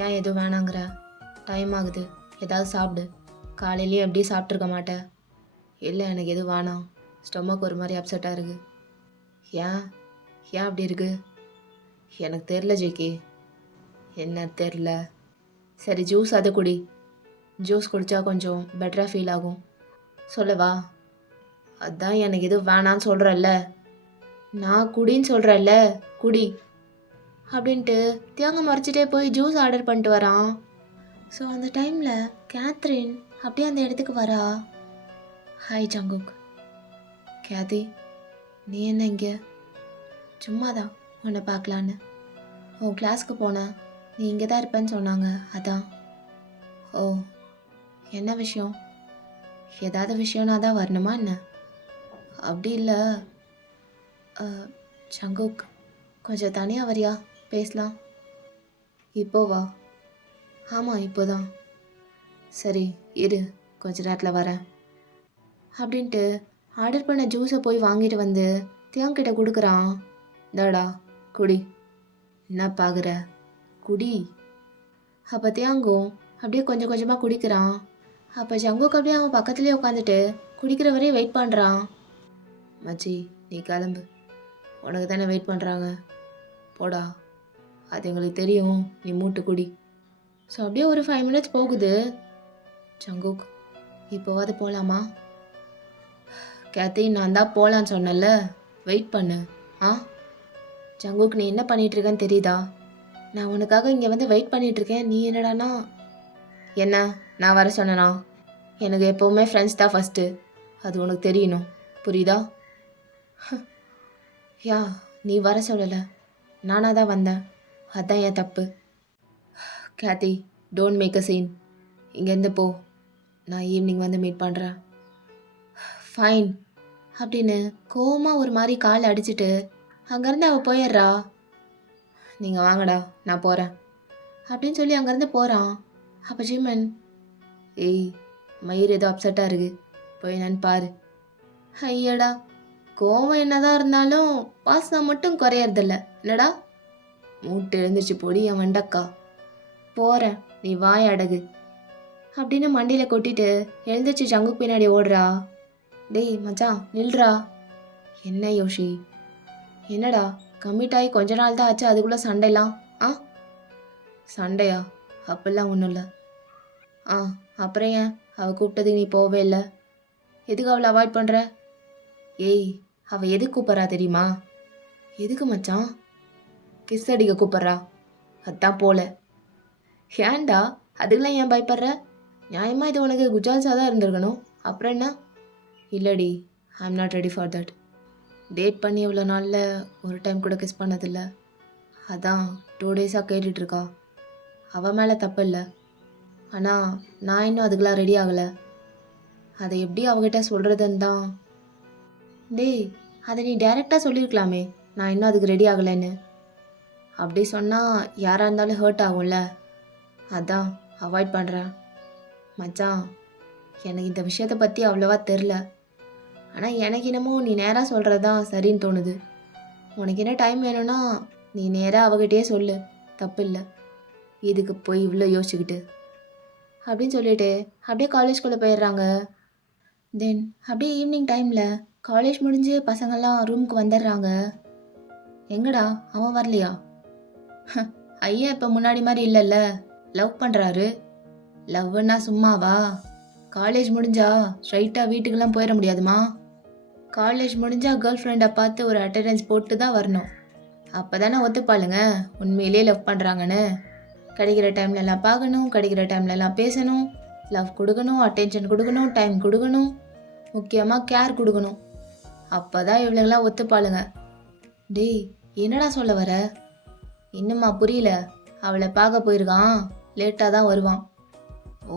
ஏன் எதுவும் வேணாங்கிற? டைம் ஆகுது, ஏதாவது சாப்பிடு. காலையிலேயே அப்படியே சாப்பிட்ருக்க மாட்டேன். இல்லை எனக்கு எதுவும் வேணாம், ஸ்டொமக் ஒரு மாதிரி அப்செட்டாக இருக்குது. ஏன் ஏன் அப்படி இருக்கு? எனக்கு தெரில ஜேகே. என்ன தெரில? சரி ஜூஸ் அதை குடி. ஜூஸ் குடித்தா கொஞ்சம் பெட்டராக ஃபீல் ஆகும். சொல்லவா? அதான் எனக்கு எதுவும் வேணான்னு சொல்கிறல்ல, நான் குடின்னு சொல்கிறல்ல, குடி அப்படின்ட்டு தியாங்க மறைச்சிட்டே போய் ஜூஸ் ஆர்டர் பண்ணிட்டு வரான். ஸோ அந்த டைமில் கேத்ரின் அப்படியே அந்த இடத்துக்கு வரா. Hi Jungkook. கேதி நீ என்ன இங்கே? சும்மாதான் உன்னை பார்க்கலான்னு. உன் கிளாஸ்க்கு போனேன், நீ இங்கே தான் இருப்பேன்னு சொன்னாங்க, அதான். ஓ, என்ன விஷயம்? ஏதாவது விஷயம்னா தான் வரணுமா என்ன? அப்படி இல்லை. சங்குக், கொஞ்சம் தனியாக வரியா, பேசலாம். இப்போவா? ஆமாம், இப்போதான். சரி இரு, கொஞ்ச நேரத்தில் வரேன் அப்படின்ட்டு ஆர்டர் பண்ண ஜூஸை போய் வாங்கிட்டு வந்து தியாங்கிட்ட கொடுக்குறான். தாடா குடி. என்ன பார்க்குற, குடி. அப்போ தியாங்கும் அப்படியே கொஞ்சம் கொஞ்சமாக குடிக்கிறான். அப்போ ஜங்குக்கு அப்படியே அவன் பக்கத்துலேயே உட்காந்துட்டு குடிக்கிற வரையும் வெயிட் பண்ணுறான். மச்சி நீ கிளம்பு, உனக்கு தானே வெயிட் பண்ணுறாங்க, போடா, அது எங்களுக்கு தெரியும், நீ மூட்டு குடி. ஸோ அப்படியே ஒரு 5 மினிட்ஸ் போகுது. ஜங்குக், இப்போவாது போகலாமா? கேத்தி, நான் தான் போகலான்னு சொன்னல, வெயிட் பண்ணு. ஆ ஜங்குக், நீ என்ன பண்ணிகிட்ருக்கேன்னு தெரியுதா? நான் உனக்காக இங்கே வந்து வெயிட் பண்ணிகிட்ருக்கேன், நீ என்னடானா? என்ன நான் வர சொன்னேனா? எனக்கு எப்போவுமே ஃப்ரெண்ட்ஸ் தான் ஃபஸ்ட்டு, அது உனக்கு தெரியணும், புரியுதா? யா, நீ வர சொல்லலை, நானாக தான் வந்தேன், அதுதான் என் தப்பு. Kathy, don't make a scene, இங்கேருந்து போ, நான் ஈவினிங் வந்து மீட் பண்ணுறேன். ஃபைன் அப்படின்னு கோவமாக ஒரு மாதிரி கால் அடிச்சுட்டு அங்கேருந்து அவள் போயிடுறா. நீங்கள் வாங்கடா, நான் போகிறேன் அப்படின்னு சொல்லி அங்கேருந்து போகிறான். அப்போ ஜிமன், ஏய் மயிர் ஏதோ அப்செட்டாக இருக்கு, போய் என்னன்னு பாரு. ஐயடா, கோவம் என்னதான் இருந்தாலும் பாசம் மட்டும் குறையறதில்ல இல்லடா. மூட்டு எழுந்துச்சு பொடி என் வண்டக்கா, போகிறேன், நீ வாய் அடகு அப்படின்னு மண்டியில் கொட்டிட்டு எழுந்துச்சு ஜங்கு பின்னாடி ஓடுறா. டேய் மச்சான் நில்றா. என்ன யோஷி, என்னடா கம்மிட் ஆகி கொஞ்ச நாள் தான் ஆச்சு, அதுக்குள்ளே சண்டைலாம்? ஆ சண்டையா? அப்படிலாம் ஒன்றும் இல்லை. ஆ அப்புறம் ஏன் அவள் கூப்பிட்டதுக்கு நீ போகவே இல்லை? எதுக்கு அவளை அவாய்ட் பண்ணுற? ஏய், அவள் எதுக்கு கூப்பிட்றா தெரியுமா? எதுக்கு மச்சான்? கிஸ் அடிக்க கூப்பிட்றா, அதான் போல. ஏன்டா அதுக்கெல்லாம் ஏன் பயப்படுற? நியாயமாக இது உனக்கு குஜால்ஸாக தான் இருந்திருக்கணும், அப்புறம் என்ன? இல்லடி, I am not ready for that. Date பண்ணி இவ்வளோ நாளில் ஒரு டைம் கூட கிஸ் பண்ணதில்ல, அதான் 2 டேஸாக கேட்டுட்ருக்கா. அவள் மேலே தப்பு இல்லை, ஆனால் நான் இன்னும் அதுக்கெலாம் ரெடி ஆகலை. அதை எப்படி அவகிட்ட சொல்கிறதுன்னு தான். டேய், அதை நீ டைரெக்டாக சொல்லியிருக்கலாமே, நான் இன்னும் அதுக்கு ரெடி ஆகலைன்னு. அப்படி சொன்னால் யாராக இருந்தாலும் ஹர்ட் ஆகும்ல, அதான் அவாய்ட் பண்ணுறேன். மச்சான், எனக்கு இந்த விஷயத்தை பற்றி அவ்வளோவா தெரில, ஆனால் எனக்கு என்னமோ நீ நேராக சொல்கிறது தான் சரின்னு தோணுது. உனக்கு என்ன டைம் வேணும்னா நீ நேராக அவகிட்டே சொல்லு, தப்பு இல்லை, இதுக்கு போய் இவ்வளோ யோசிச்சுக்கிட்டு அப்படின்னு சொல்லிட்டு அப்படியே காலேஜ்குள்ளே போயிடுறாங்க. தென் அப்படியே ஈவினிங் டைமில் காலேஜ் முடிஞ்சு பசங்கள்லாம் ரூமுக்கு வந்துடுறாங்க. எங்கடா அவன் வரலையா? ஐயா இப்போ முன்னாடி மாதிரி இல்லைல்ல, லவ் பண்ணுறாரு. லவ்னா சும்மாவா? காலேஜ் முடிஞ்சா ஸ்ட்ரைட்டாக வீட்டுக்கெல்லாம் போயிட முடியாதுமா. காலேஜ் முடிஞ்சால் கேர்ள் ஃப்ரெண்டை பார்த்து ஒரு அட்டெண்டன்ஸ் போட்டு தான் வரணும், அப்போ தானே ஒத்துப்பாளுங்க உண்மையிலே லவ் பண்ணுறாங்கன்னு. கிடைக்கிற டைம்லலாம் பார்க்கணும், கிடைக்கிற டைம்லலாம் பேசணும், லவ் கொடுக்கணும், அட்டென்ஷன் கொடுக்கணும், டைம் கொடுக்கணும், முக்கியமாக கேர் கொடுக்கணும், அப்போ தான் இவளுங்களாம் ஒத்துப்பாளுங்க. டேய், என்னடா சொல்ல வர? இன்னுமா புரியல? அவளை பார்க்க போயிருக்கான், லேட்டாக தான் வருவான். ஓ,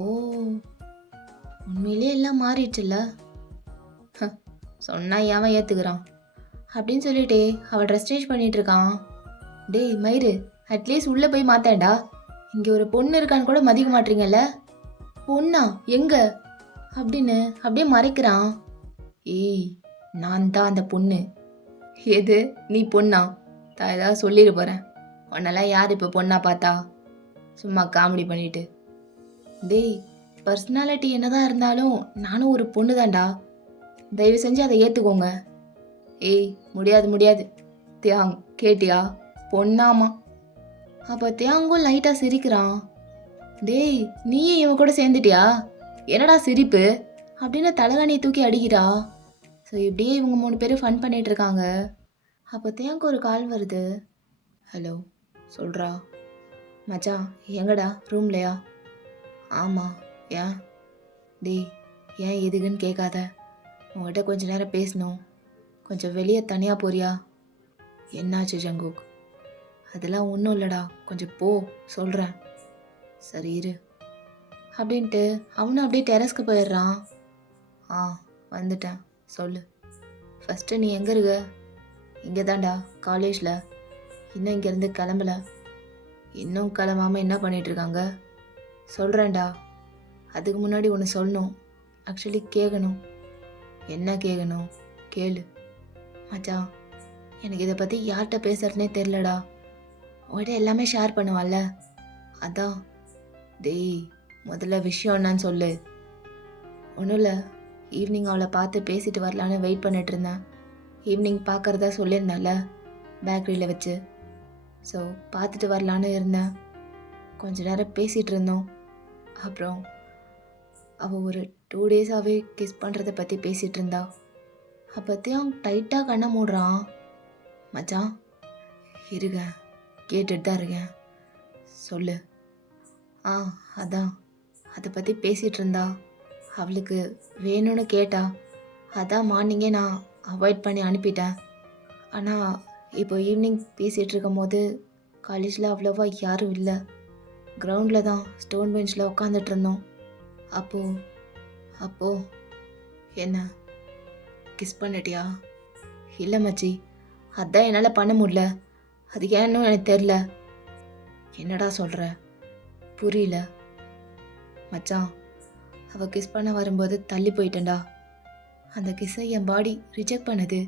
உண்மையிலே எல்லாம் மாறிடுச்சுல்ல. சொன்னா ஏன் ஏற்றுக்கிறான் அப்படின்னு சொல்லிட்டு அவள் ட்ரெஸ் சேஞ்ச் பண்ணிட்டு இருக்கான். டேய் மயிறு, அட்லீஸ்ட் உள்ளே போய் மாத்தேன்டா, இங்கே ஒரு பொண்ணு இருக்கான்னு கூட மதிக்க மாட்டீங்கல்ல. பொண்ணா எங்க அப்படின்னு அப்படியே மறைக்கிறான். ஏய், நான் தான் அந்த பொண்ணு. எது நீ பொண்ணா? தான் ஏதாவது சொல்லிட போகிறேன், உன்னெல்லாம் யார் இப்போ பொண்ணா பார்த்தா? சும்மா காமெடி பண்ணிட்டு. டேய், பர்சனாலிட்டி என்னதான் இருந்தாலும் நானும் ஒரு பொண்ணு தான்டா, தயவு செஞ்சு அதை ஏற்றுக்கோங்க. ஏய் முடியாது முடியாது. தியாங் கேட்டியா, பொண்ணாமா. அப்போ தியாங்கும் லைட்டாக சிரிக்கிறான். டேய், நீயே இவன் கூட சேர்ந்துட்டியா? என்னடா சிரிப்பு அப்படின்னு தலகாணியை தூக்கி அடிக்கிறா. ஸோ இப்படியே இவங்க 3 பேரும் ஃபன் பண்ணிட்டு இருக்காங்க. அப்போ தியாங்கு ஒரு கால் வருது. ஹலோ, சொல்கிறா. மச்சான் எங்கடா, ரூம்லையா? ஆமாம், ஏன்? டேய், ஏன் எதுக்குன்னு கேட்காத, உங்கள்கிட்ட கொஞ்ச நேரம் பேசணும், கொஞ்சம் வெளியே தனியாக போறியா? என்னாச்சு ஜங்குக்? அதெல்லாம் ஒன்றும் இல்லைடா, கொஞ்சம் போ, சொல்கிறேன். சரி இரு அப்படின்ட்டு அவனும் அப்படியே டெரஸ்க்கு போயிடுறான். ஆ வந்துட்டேன், சொல்லு. ஃபஸ்ட்டு நீ எங்கே இருக்க? இங்கே தான்டா, காலேஜில். இன்னும் இங்கேருந்து கிளம்பல. இன்னும் கிளம்பாமல் என்ன பண்ணிகிட்ருக்காங்க? சொல்கிறேன்டா. அதுக்கு முன்னாடி ஒன்று சொல்லணும், ஆக்சுவலி கேட்கணும். என்ன கேட்கணும்? கேளு. மச்சான், எனக்கு இதை பற்றி யார்கிட்ட பேசுறதுனே தெரிலடா. உங்கள்கிட்ட எல்லாமே ஷேர் பண்ணுவாள்ல, அதான். டேய், முதல்ல விஷயம் என்னன்னு சொல்லு. ஒன்றும் இல்லை, ஈவினிங் அவளை பார்த்து பேசிட்டு வரலான்னு வெயிட் பண்ணிட்டு இருந்தேன். ஈவினிங் பார்க்குறதா சொல்லியிருந்தேன்ல பேக்கரியில் வச்சு. ஸோ பார்த்துட்டு வரலான்னு இருந்தேன். கொஞ்ச நேரம் பேசிகிட்டு இருந்தோம். அப்புறம் அவள் ஒரு 2 டேஸாகவே கிஸ் பண்ணுறதை பற்றி பேசிகிட்டு இருந்தா. அப்போத்தையும் டைட்டாக கண்ணை மூடுறான். மச்சான் இருங்க, கேட்டுட்டு தான் இருக்கேன், சொல்லு. அதான் அதை பற்றி பேசிகிட்டு இருந்தா. அவளுக்கு வேணும்னு கேட்டா. அதான் மார்னிங்கே நான் அவாய்ட் பண்ணி அனுப்பிட்டேன். ஆனால் இப்போ ஈவினிங் பேசிகிட்டு இருக்கும் போது காலேஜில் அவ்வளோவா யாரும் இல்லை. கிரவுண்டில் தான் ஸ்டோன் பெஞ்சில் உட்காந்துட்டு இருந்தோம். அப்போ என்ன கிஸ் பண்ணிட்டியா? இல்லை மச்சி, அதான் என்னால் பண்ண முடியல. அது ஏன்னு எனக்கு தெரில. என்னடா சொல்கிற? புரியல. மச்சான், அவள் கிஸ் பண்ண வரும்போது தள்ளி போயிட்டேன்டா. அந்த கிஸ்ஸை என் பாடி ரிஜெக்ட் பண்ணுது.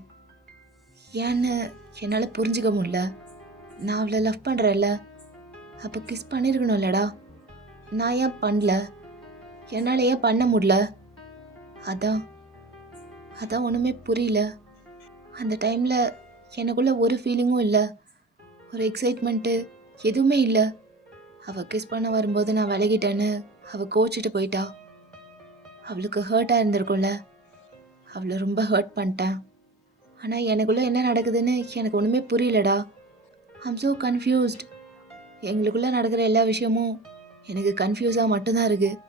ஏன்னு என்னால் புரிஞ்சுக்க முடியல. நான் அவளை லவ் பண்ணுறேன்ல, அப்போ கிஸ் பண்ணியிருக்கணும்லடா. நான் ஏன் பண்ணல? என்னால் ஏன் பண்ண முடியல? அதான் ஒன்றுமே புரியல. அந்த டைமில் எனக்குள்ள ஒரு ஃபீலிங்கும் இல்லை, ஒரு எக்ஸைட்மெண்ட்டு எதுவுமே இல்லை. அவள் கிஸ் பண்ண வரும்போது நான் விலகிட்டேன்னு அவள் கோச்சிட்டு போயிட்டா. அவளுக்கு ஹர்ட்டாக இருந்திருக்கும்ல, அவளை ரொம்ப ஹர்ட் பண்ணிட்டேன். ஆனால் எனக்குள்ளே என்ன நடக்குதுன்னு எனக்கு ஒன்றுமே புரியலடா. I'm so confused. எங்களுக்குள்ளே நடக்கிற எல்லா விஷயமும் எனக்கு கன்ஃபியூஸாக மட்டும்தான் இருக்குது.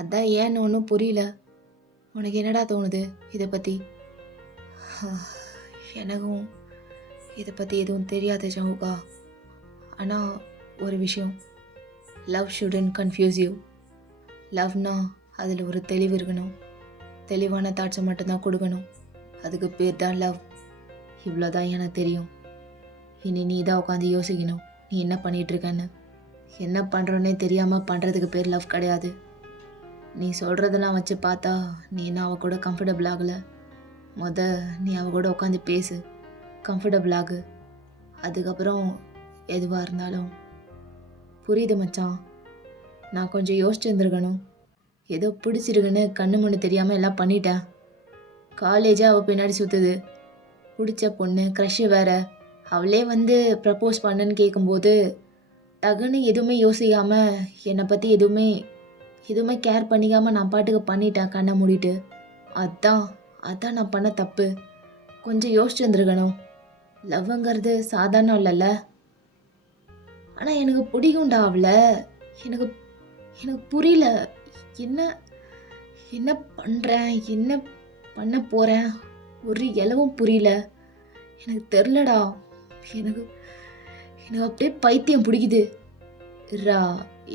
அதான் ஏன்னு ஒன்றும் புரியல. உனக்கு என்னடா தோணுது இதை பற்றி? எனக்கும் இதை பற்றி எதுவும் தெரியாது ஜவுகா. ஆனால் ஒரு விஷயம், லவ் ஷுடன்ட் கன்ஃபியூஸ் யூ. லவ்னா அதில் ஒரு தெளிவு இருக்கணும். தெளிவான தாட்ஸை மட்டும்தான் கொடுக்கணும். அதுக்கு பேர் தான் லவ். இவ்வளோதான் எனக்கு தெரியும். இனி நீ தான் உட்காந்து யோசிக்கணும், நீ என்ன பண்ணிகிட்ருக்கன்னு. என்ன பண்ணுறோன்னே தெரியாமல் பண்ணுறதுக்கு பேர் லவ் கிடையாது. நீ சொல்கிறதெல்லாம் வச்சு பார்த்தா நீ என்ன அவள் கூட கம்ஃபர்டபுள் ஆகலை. நீ அவள் கூட உட்காந்து பேசு, கம்ஃபர்டபுள் ஆகு. அதுக்கப்புறம் எதுவாக இருந்தாலும். புரியுது மச்சான், நான் கொஞ்சம் யோசிச்சுருந்துருக்கணும். ஏதோ பிடிச்சிருக்குன்னு கண்ணு முன்னு தெரியாமல் எல்லாம் பண்ணிட்டேன். காலேஜே அவள் பின்னாடி சுற்றுது. பிடிச்ச பொண்ணு, க்ரஷ்ஷு வேற. அவளே வந்து ப்ரப்போஸ் பண்ணுன்னு கேட்கும்போது டக்குன்னு எதுவுமே யோசிக்காமல், என்னை பற்றி எதுவுமே கேர் பண்ணிக்காமல் நான் பாட்டுக்கு பண்ணிட்டேன் கண்ணை மூடிட்டு. அதான் நான் பண்ண தப்பு. கொஞ்சம் யோசிச்சுருந்துருக்கணும். லவ்ங்கிறது சாதாரணம் இல்லைல்ல. ஆனால் எனக்கு பிடிக்கும்டா அவளை. எனக்கு புரியல, என்ன பண்ணுறேன், என்ன பண்ண போகிறேன், ஒரு இலவும் புரியல. எனக்கு தெரிலடா. எனக்கு அப்படியே பைத்தியம் பிடிக்குது.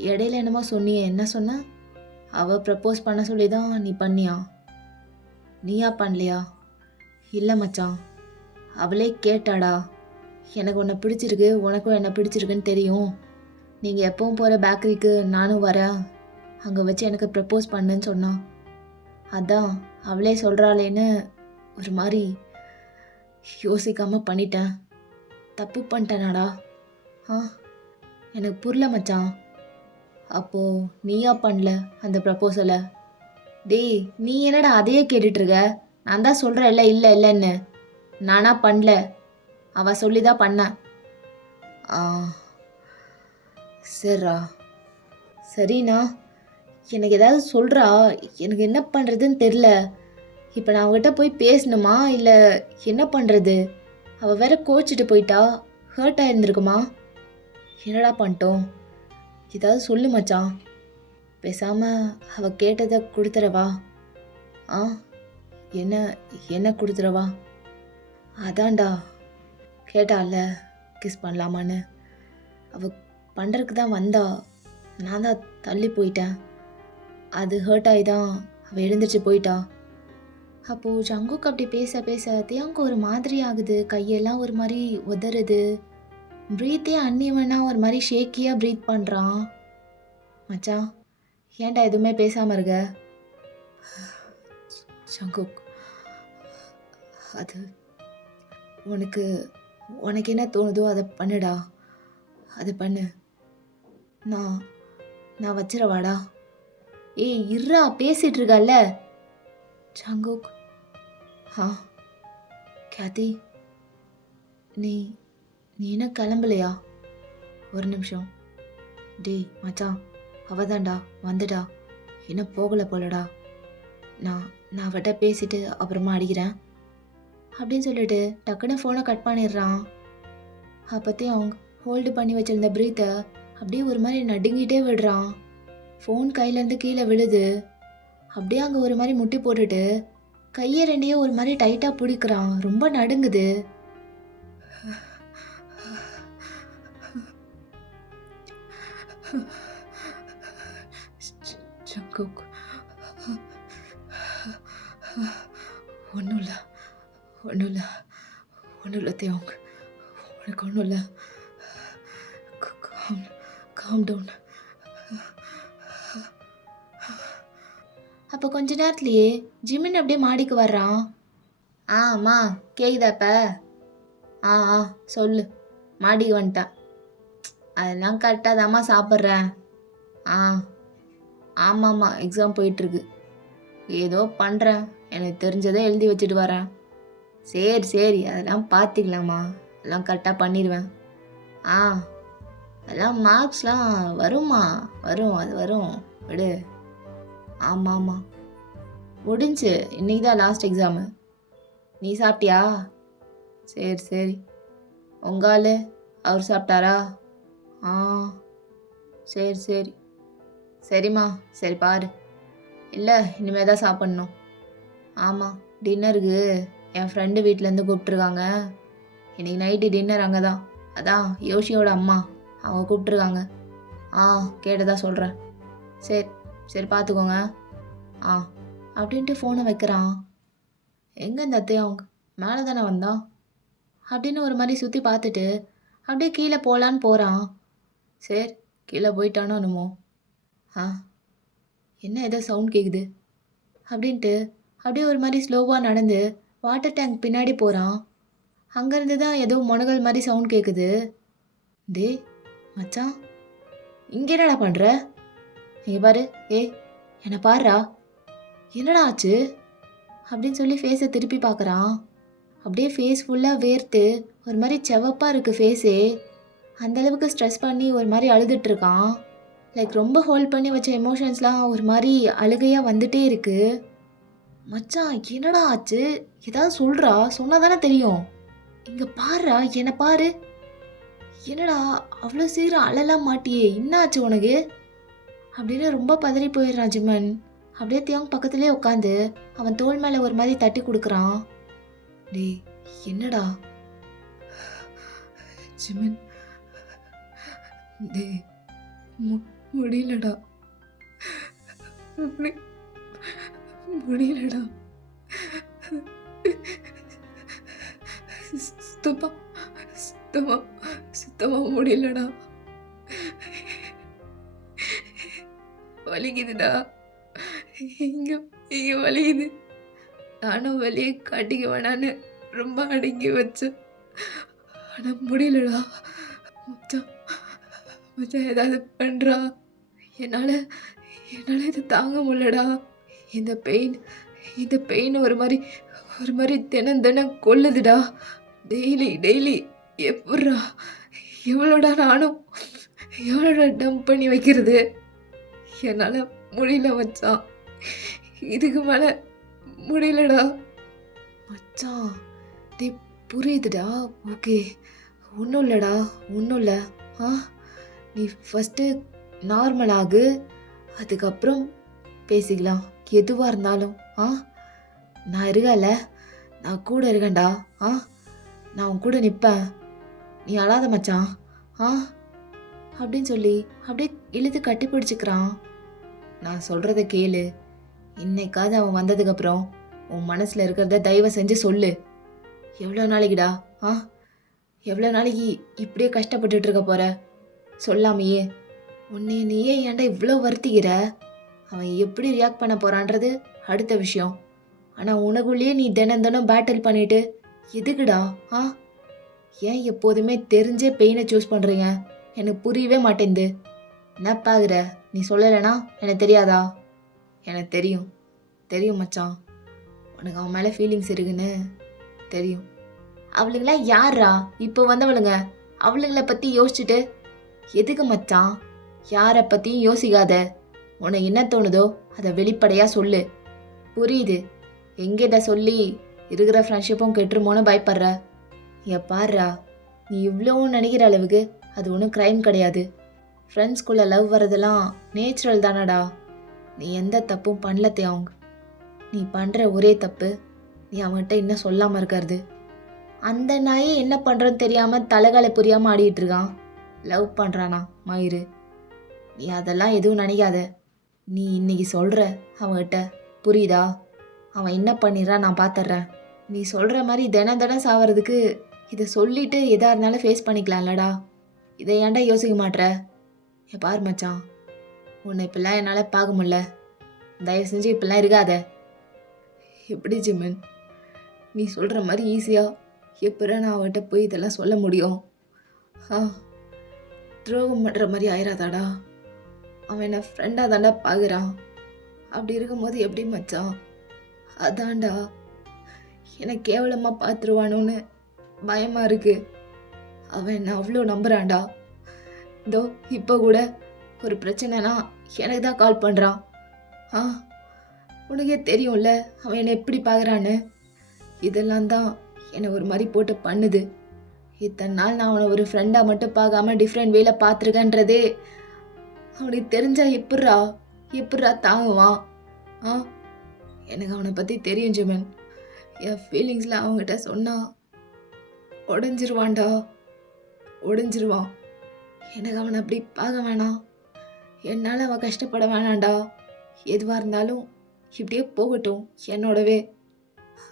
இடையில என்னமோ சொன்னியே, என்ன சொன்ன? அவள் ப்ரப்போஸ் பண்ண சொல்லி தான் நீ பண்ணியா? நீயா பண்ணலையா? இல்லை மச்சான், அவளே கேட்டாடா. எனக்கு உன்னை பிடிச்சிருக்கு, உனக்கும் என்ன பிடிச்சிருக்குன்னு தெரியும். நீங்கள் எப்பவும் போகிற பேக்கரிக்கு நானும் வரேன், அங்கே வச்சு எனக்கு ப்ரப்போஸ் பண்ணுன்னு சொன்னான். அதான் அவளே சொல்கிறாளேன்னு ஒரு மாதிரி யோசிக்காமல் பண்ணிட்டேன். தப்பு பண்ணிட்டேனாடா? எனக்கு புரியல மச்சான். அப்போது நீயா பண்ணல அந்த ப்ரப்போசலை? டேய், நீ என்னடா அதையே கேட்டுட்ருக்க? நான் தான் சொல்கிறேன்ல, இல்லைன்னு. நானா பண்ணல, அவள் சொல்லி தான் பண்ணேன். சரிண்ணா, எனக்கு ஏதாவது சொல்கிறா. எனக்கு என்ன பண்ணுறதுன்னு தெரில. இப்போ நான் அவங்ககிட்ட போய் பேசணுமா, இல்லை என்ன பண்ணுறது? அவள் வேற கோச்சிட்டு போயிட்டா, ஹர்ட் ஆகிருந்துருக்குமா? என்னடா பண்ணிட்டோம்? ஏதாவது சொல்லு மச்சான். பேசாமல் அவள் கேட்டதை கொடுத்துறவா? என்ன கொடுத்துறவா? அதான்டா, கேட்டால கிஸ் பண்ணலாமான்னு. அவள் பண்ணுறதுக்கு தான் வந்தா, நான் தான் தள்ளி போயிட்டேன். அது ஹர்ட் ஆகி தான் அவள் எழுந்திரிச்சு போயிட்டா. அப்போது ஜங்குக்கு அப்படி பேச பேச தியாங்கு ஒரு மாதிரி ஆகுது. கையெல்லாம் ஒரு மாதிரி உதறுது. ப்ரீத்தே அன்னிவனா ஒரு மாதிரி ஷேக்கியாக ப்ரீத் பண்ணுறான். மச்சான், ஏன்டா எதுவுமே பேசாமல் இருக்க? ஜங்குக், அது உனக்கு உனக்கு என்ன தோணுதோ அதை பண்ணுடா. அது பண்ணு. நான் நான் வச்சிடவாடா. ஏய் இருடா, பேசிட்டு இருக்கல்ல. ஜங்குக், ஆ கேத்தி, நீ நீ என்ன கிளம்பலையா? ஒரு நிமிஷம். டேய் மச்சான், அவதான்டா வந்துடா. இன்னும் போகலை போலடா. நான் நான் அவட்ட பேசிட்டு அப்புறமா அடிக்கிறேன் அப்படின்னு சொல்லிட்டு டக்குன்னு ஃபோனை கட் பண்ணிடுறான். அப்போத்தையும் அவங்க ஹோல்டு பண்ணி வச்சிருந்த ப்ரீத்தை அப்படியே ஒரு மாதிரி நடுங்கிட்டே விடுறான். ஃபோன் கையிலேருந்து கீழே விழுது. அப்படியே அங்கே ஒரு மாதிரி முட்டி போட்டுட்டு கையை ரெண்டையும் ஒரு மாதிரி டைட்டாக பிடிக்கிறான். ரொம்ப நடுங்குது. ஜங்குக், ஒன்றும் இல்லை ஒன்றும் இல்லை ஒன்றும் இல்லை தியாங், உனக்கு ஒன்றும் இல்லை. Calm down. அப்போ கொஞ்ச நேரத்துலையே ஜிமின் அப்படியே மாடிக்கு வர்றான். அம்மா கேக்குதாப்ப? ஆ சொல்லு. மாடிக்கு வந்துட்டேன். அதெல்லாம் கரெக்டாக தாம்மா சாப்பிட்றேன். ஆமாம்மா, எக்ஸாம் போயிட்டுருக்கு. ஏதோ பண்ணுறேன், எனக்கு தெரிஞ்சதை எழுதி வச்சுட்டு வரேன். சரி அதெல்லாம் பார்த்துக்கலாம்மா, எல்லாம் கரெக்டாக பண்ணிடுவேன். அதெல்லாம் மார்க்ஸ்லாம் வரும்மா, அது வரும், விடு. ஆமாம் முடிஞ்சு, இன்னைக்கு தான் லாஸ்ட் எக்ஸாமு. நீ சாப்பிட்டியா? சரி உங்கால் அவர் சாப்பிட்டாரா? சரி சரிம்மா, சரி பாரு. இல்லை, இனிமேல் தான் சாப்பிட்ணும். ஆமாம், டின்னருக்கு என் ஃப்ரெண்டு வீட்டிலேருந்து கூப்பிட்ருக்காங்க. இன்றைக்கி நைட்டு டின்னர் அங்கே தான். அதான் யோஷியோட அம்மா அவங்க கூப்பிட்ருக்காங்க. கேட்டதா சொல்கிறேன். சரி பார்த்துக்கோங்க. அப்படின்ட்டு ஃபோனை வைக்கிறான். எங்கே இந்த அத்தையும் மேலே தானே வந்தான் அப்படின்னு ஒரு மாதிரி சுற்றி பார்த்துட்டு அப்படியே கீழே போகலான்னு போகிறான். சரி, கீழே போயிட்டானோ என்னமோ. என்ன ஏதோ சவுண்ட் கேட்குது அப்படின்ட்டு அப்படியே ஒரு மாதிரி ஸ்லோவாக நடந்து வாட்டர் டேங்க் பின்னாடி போகிறான். அங்கேருந்து தான் ஏதோ முனகல் மாதிரி சவுண்ட் கேட்குது. டேய் மச்சான், இங்கே என்னடா பண்ணுற? இங்கே பாரு. என்னை பாருடா, என்னடா ஆச்சு அப்படின்னு சொல்லி ஃபேஸை திருப்பி பார்க்குறான். அப்படியே ஃபேஸ் ஃபுல்லாக வேர்த்து ஒரு மாதிரி செவப்பாக இருக்குது ஃபேஸே. அந்தளவுக்கு ஸ்ட்ரெஸ் பண்ணி ஒரு மாதிரி அழுதுட்ருக்கான். லைக் ரொம்ப ஹோல்ட் பண்ணி வச்ச எமோஷன்ஸ்லாம் ஒரு மாதிரி அழுகையாக வந்துட்டே இருக்குது. மச்சான், என்னடா ஆச்சு? ஏதாவது சொல்கிறா, சொன்னால் தானே தெரியும். இங்கே பாருடா, என்னை பாரு. என்னடா அவ்வளோ சீக்கிரம் அழலாம் மாட்டியே, என்ன ஆச்சு உனக்கு அப்படின்னு ரொம்ப பதறி போயிடுறான் ஜிமன். அப்படியே தியாங் பக்கத்துலேயே உட்காந்து அவன் தோள் மேலே ஒரு மாதிரி தட்டி கொடுக்குறான். டேய் என்னடா? ஜிமன், டேய் முடியலடா, முடியலடா, சுத்தமா முடியலடா, வலிக்குதுடா, இங்க வலிக்குது. நானும் வெளியே காட்டிக்க வேணான்னு ரொம்ப அடங்கி வச்சேன், ஆனா முடியலடா. மச்சான் ஏதாவது பண்றா, என்னால் இது தாங்க முடியலடா. இந்த பெயின் ஒரு மாதிரி தினம் கொல்லுதுடா. டெய்லி எப்பட்றா, எவ்வளோடா நானும் எவ்வளோடா டம்ப் பண்ணி வைக்கிறது? என்னால் முடியல மச்சான், இதுக்கு மேலே முடியலடா. மச்சான் டே புரியுதுடா, ஓகே, ஒன்றும் இல்லை. நீ ஃபஸ்ட்டு நார்மல் ஆகு, அதுக்கப்புறம் பேசிக்கலாம், எதுவாக இருந்தாலும். நான் இருக்கல, நான் கூட இருக்கேன்டா. நான் உன் கூட நிற்பேன், நீ அழாத மச்சான் ஆ அப்படின்னு சொல்லி அப்படியே இழுத்து கட்டி பிடிச்சிக்கிறான். நான் சொல்கிறத கேளு, இன்னைக்காவது அவன் வந்ததுக்கப்புறம் உன் மனசில் இருக்கிறத தயவு செஞ்சு சொல்லு. எவ்வளோ நாளைக்குடா ஆ எவ்வளோ நாளைக்கு இப்படியே கஷ்டப்பட்டுட்டு இருக்க போற சொல்லாமையே? உன்னைய நீயே ஏன்டா இவ்வளோ வருத்திக்கிற? அவன் எப்படி ரியாக்ட் பண்ண போறான்றது அடுத்த விஷயம். ஆனால் உனக்குள்ளேயே நீ தினம் தினம் பேட்டில் பண்ணிட்டு எதுக்குடா ஆ ஏன் எப்போதுமே தெரிஞ்சே பெயினை சூஸ் பண்ணுறீங்க? எனக்கு புரியவே மாட்டேங்குது. என்ன பாக்குற? நீ சொல்லலைனா எனக்கு தெரியாதா? எனக்கு தெரியும், தெரியும் மச்சான். உனக்கு அவன் மேலே ஃபீலிங்ஸ் இருக்குன்னு தெரியும். அவளுங்களாம் யாரா இப்போ வந்தவளுங்க? அவளுங்கள பற்றி யோசிச்சுட்டு எதுக்கு மச்சான்? யாரை பற்றியும் யோசிக்காத. உனக்கு என்ன தோணுதோ அதை வெளிப்படையாக சொல்லு. புரியுது, எங்கிட்ட சொல்லி இருக்கிற ஃப்ரெண்ட்ஷிப்பும் கெட்டுருமோன்னு பயப்படுற. பாருடா, நீ இவ்வளோ நினைக்கிற அளவுக்கு அது ஒன்றும் க்ரைம் கிடையாது. ஃப்ரெண்ட்ஸ்குள்ளே லவ் வரதெல்லாம் நேச்சுரல் தானடா. நீ எந்த தப்பும் பண்ணல தியாங். நீ பண்ணுற ஒரே தப்பு நீ அவன்கிட்ட இன்னும் சொல்லாமல் இருக்கிறது. அந்த நாயே என்ன பண்ணுறன்னு தெரியாமல் தலைகாலை புரியாமல் ஆடிட்டு இருக்கான். லவ் பண்ணுறானா மயிறு? நீ அதெல்லாம் எதுவும் நினைக்காத. நீ இன்னைக்கு சொல்கிற அவன்கிட்ட, புரியுதா? அவன் என்ன பண்ணிடுறான் நான் பார்த்துட்றேன். நீ சொல்கிற மாதிரி தினம் தினம் சாவறதுக்கு இதை சொல்லிட்டு எதாக இருந்தாலும் ஃபேஸ் பண்ணிக்கலாம்லடா. இதை ஏன்டா யோசிக்க மாட்ற? பார் மச்சான், உன்னை இப்பெல்லாம் என்னால் பார்க்க முடியல. தயவு செஞ்சு இப்பெல்லாம் இருக்காத. எப்படி ஜிமின், நீ சொல்கிற மாதிரி ஈஸியாக எப்போ நான் அவன்கிட்ட போய் இதெல்லாம் சொல்ல முடியும்? துரோகம் பண்ணுற மாதிரி ஆயிராதாடா. அவன் என்னை ஃப்ரெண்டாக தாண்டா பார்க்குறான். அப்படி இருக்கும்போது எப்படி மச்சான்? அதான்டா என்னை கேவலமாக பார்த்துருவானோன்னு பயமாக இருக்கு. அவன் என்ன அவ்வளோ நம்புறான்டா. இதோ இப்போ கூட ஒரு பிரச்சனைனா எனக்கு தான் கால் பண்ணுறான். உனக்கே தெரியும்ல அவன் என்னை எப்படி பார்க்குறான்னு. இதெல்லாம் தான் என்னை ஒரு மாதிரி போட்டு பண்ணுது. இத்தனை நாள் நான் அவனை ஒரு ஃப்ரெண்டாக மட்டும் பார்க்காம டிஃப்ரெண்ட் வேல பார்த்துருக்கேன்றதே அவனுக்கு தெரிஞ்சா எப்பட்றா தாங்குவான்? எனக்கு அவனை பற்றி தெரியும் ஜிமன். என் ஃபீலிங்ஸில் அவங்ககிட்ட சொன்னால் உடஞ்சிருவான்டா, உடஞ்சிருவான். எனக்கு அவனை அப்படி பார்க்க வேணாம். என்னால் அவன் கஷ்டப்பட வேணாண்டா. எதுவாக இருந்தாலும் இப்படியே போகட்டும் என்னோடவே.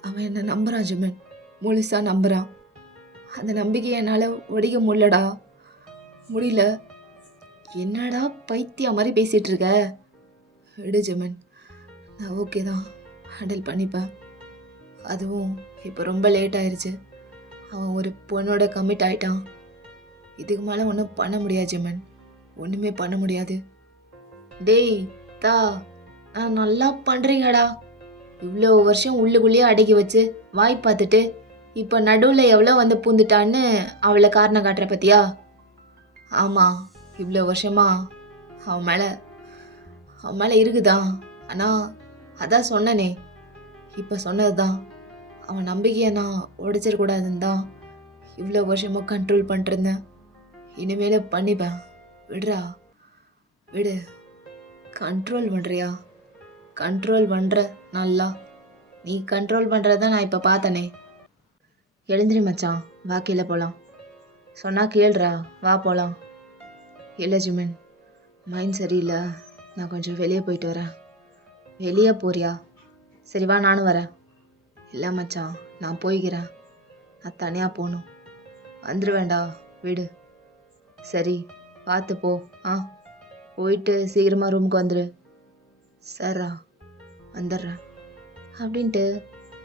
அவன் என்னை நம்புகிறான் ஜிமன், முழுசாக நம்புகிறான். அந்த நம்பிக்கையை என்னால் ஒடிக்க முடியல. என்னடா பைத்தியம் மாதிரி பேசிகிட்டு இருக்க? விடு ஜிமன், நான் ஓகே தான், ஹேண்டில் பண்ணிப்பேன். அதுவும் இப்போ ரொம்ப லேட் ஆயிடுச்சு. அவன் ஒரு பொண்ணோட கமிட் ஆகிட்டான். இதுக்கு மேலே ஒன்றும் பண்ண முடியாது ஜிமன், ஒன்றுமே பண்ண முடியாது. டேய் தா, நான் நல்லா பண்ணுறீங்கடா. இவ்வளோ வருஷம் உள்ளுக்குள்ளேயே அடக்கி வச்சு வாய் பார்த்துட்டு இப்போ நடுவில் எவ்வளோ வந்து பூந்துட்டான்னு அவளை காரணம் காட்டுற பற்றியா? ஆமாம், இவ்வளோ வருஷமா அவன் மேலே இருக்குதான். ஆனால் அதான் சொன்னனே, இப்போ சொன்னது தான். அவன் நம்பிக்கையை நான் உடைச்சிடக்கூடாதுன்னு தான் இவ்வளோ வருஷமாக கண்ட்ரோல் பண்ணிருந்தேன். இனிமேல் பண்ணிப்பேன். விடுறா, விடு. கண்ட்ரோல் பண்ணுறியா? கண்ட்ரோல் பண்ணுற நல்லா. நீ கண்ட்ரோல் பண்ணுறத நான் இப்போ பார்த்தனே. எழுந்திரி மச்சான், வா கீழே போகலாம். சொன்னால் கேள்றா, வா போகலாம். இல்லை ஜிமின், மைண்ட் சரியில்லை, நான் கொஞ்சம் வெளியே போயிட்டு வரேன். வெளியே போறியா? சரி வா, நானும் வரேன். இல்லை மச்சான், நான் போய்க்கிறேன். நான் தனியாக போகணும். வந்துடுவேண்டா, விடு. சரி பார்த்து போ. போயிட்டு சீக்கிரமாக ரூமுக்கு வந்துடு. சரா, வந்துடுறேன் அப்படின்ட்டு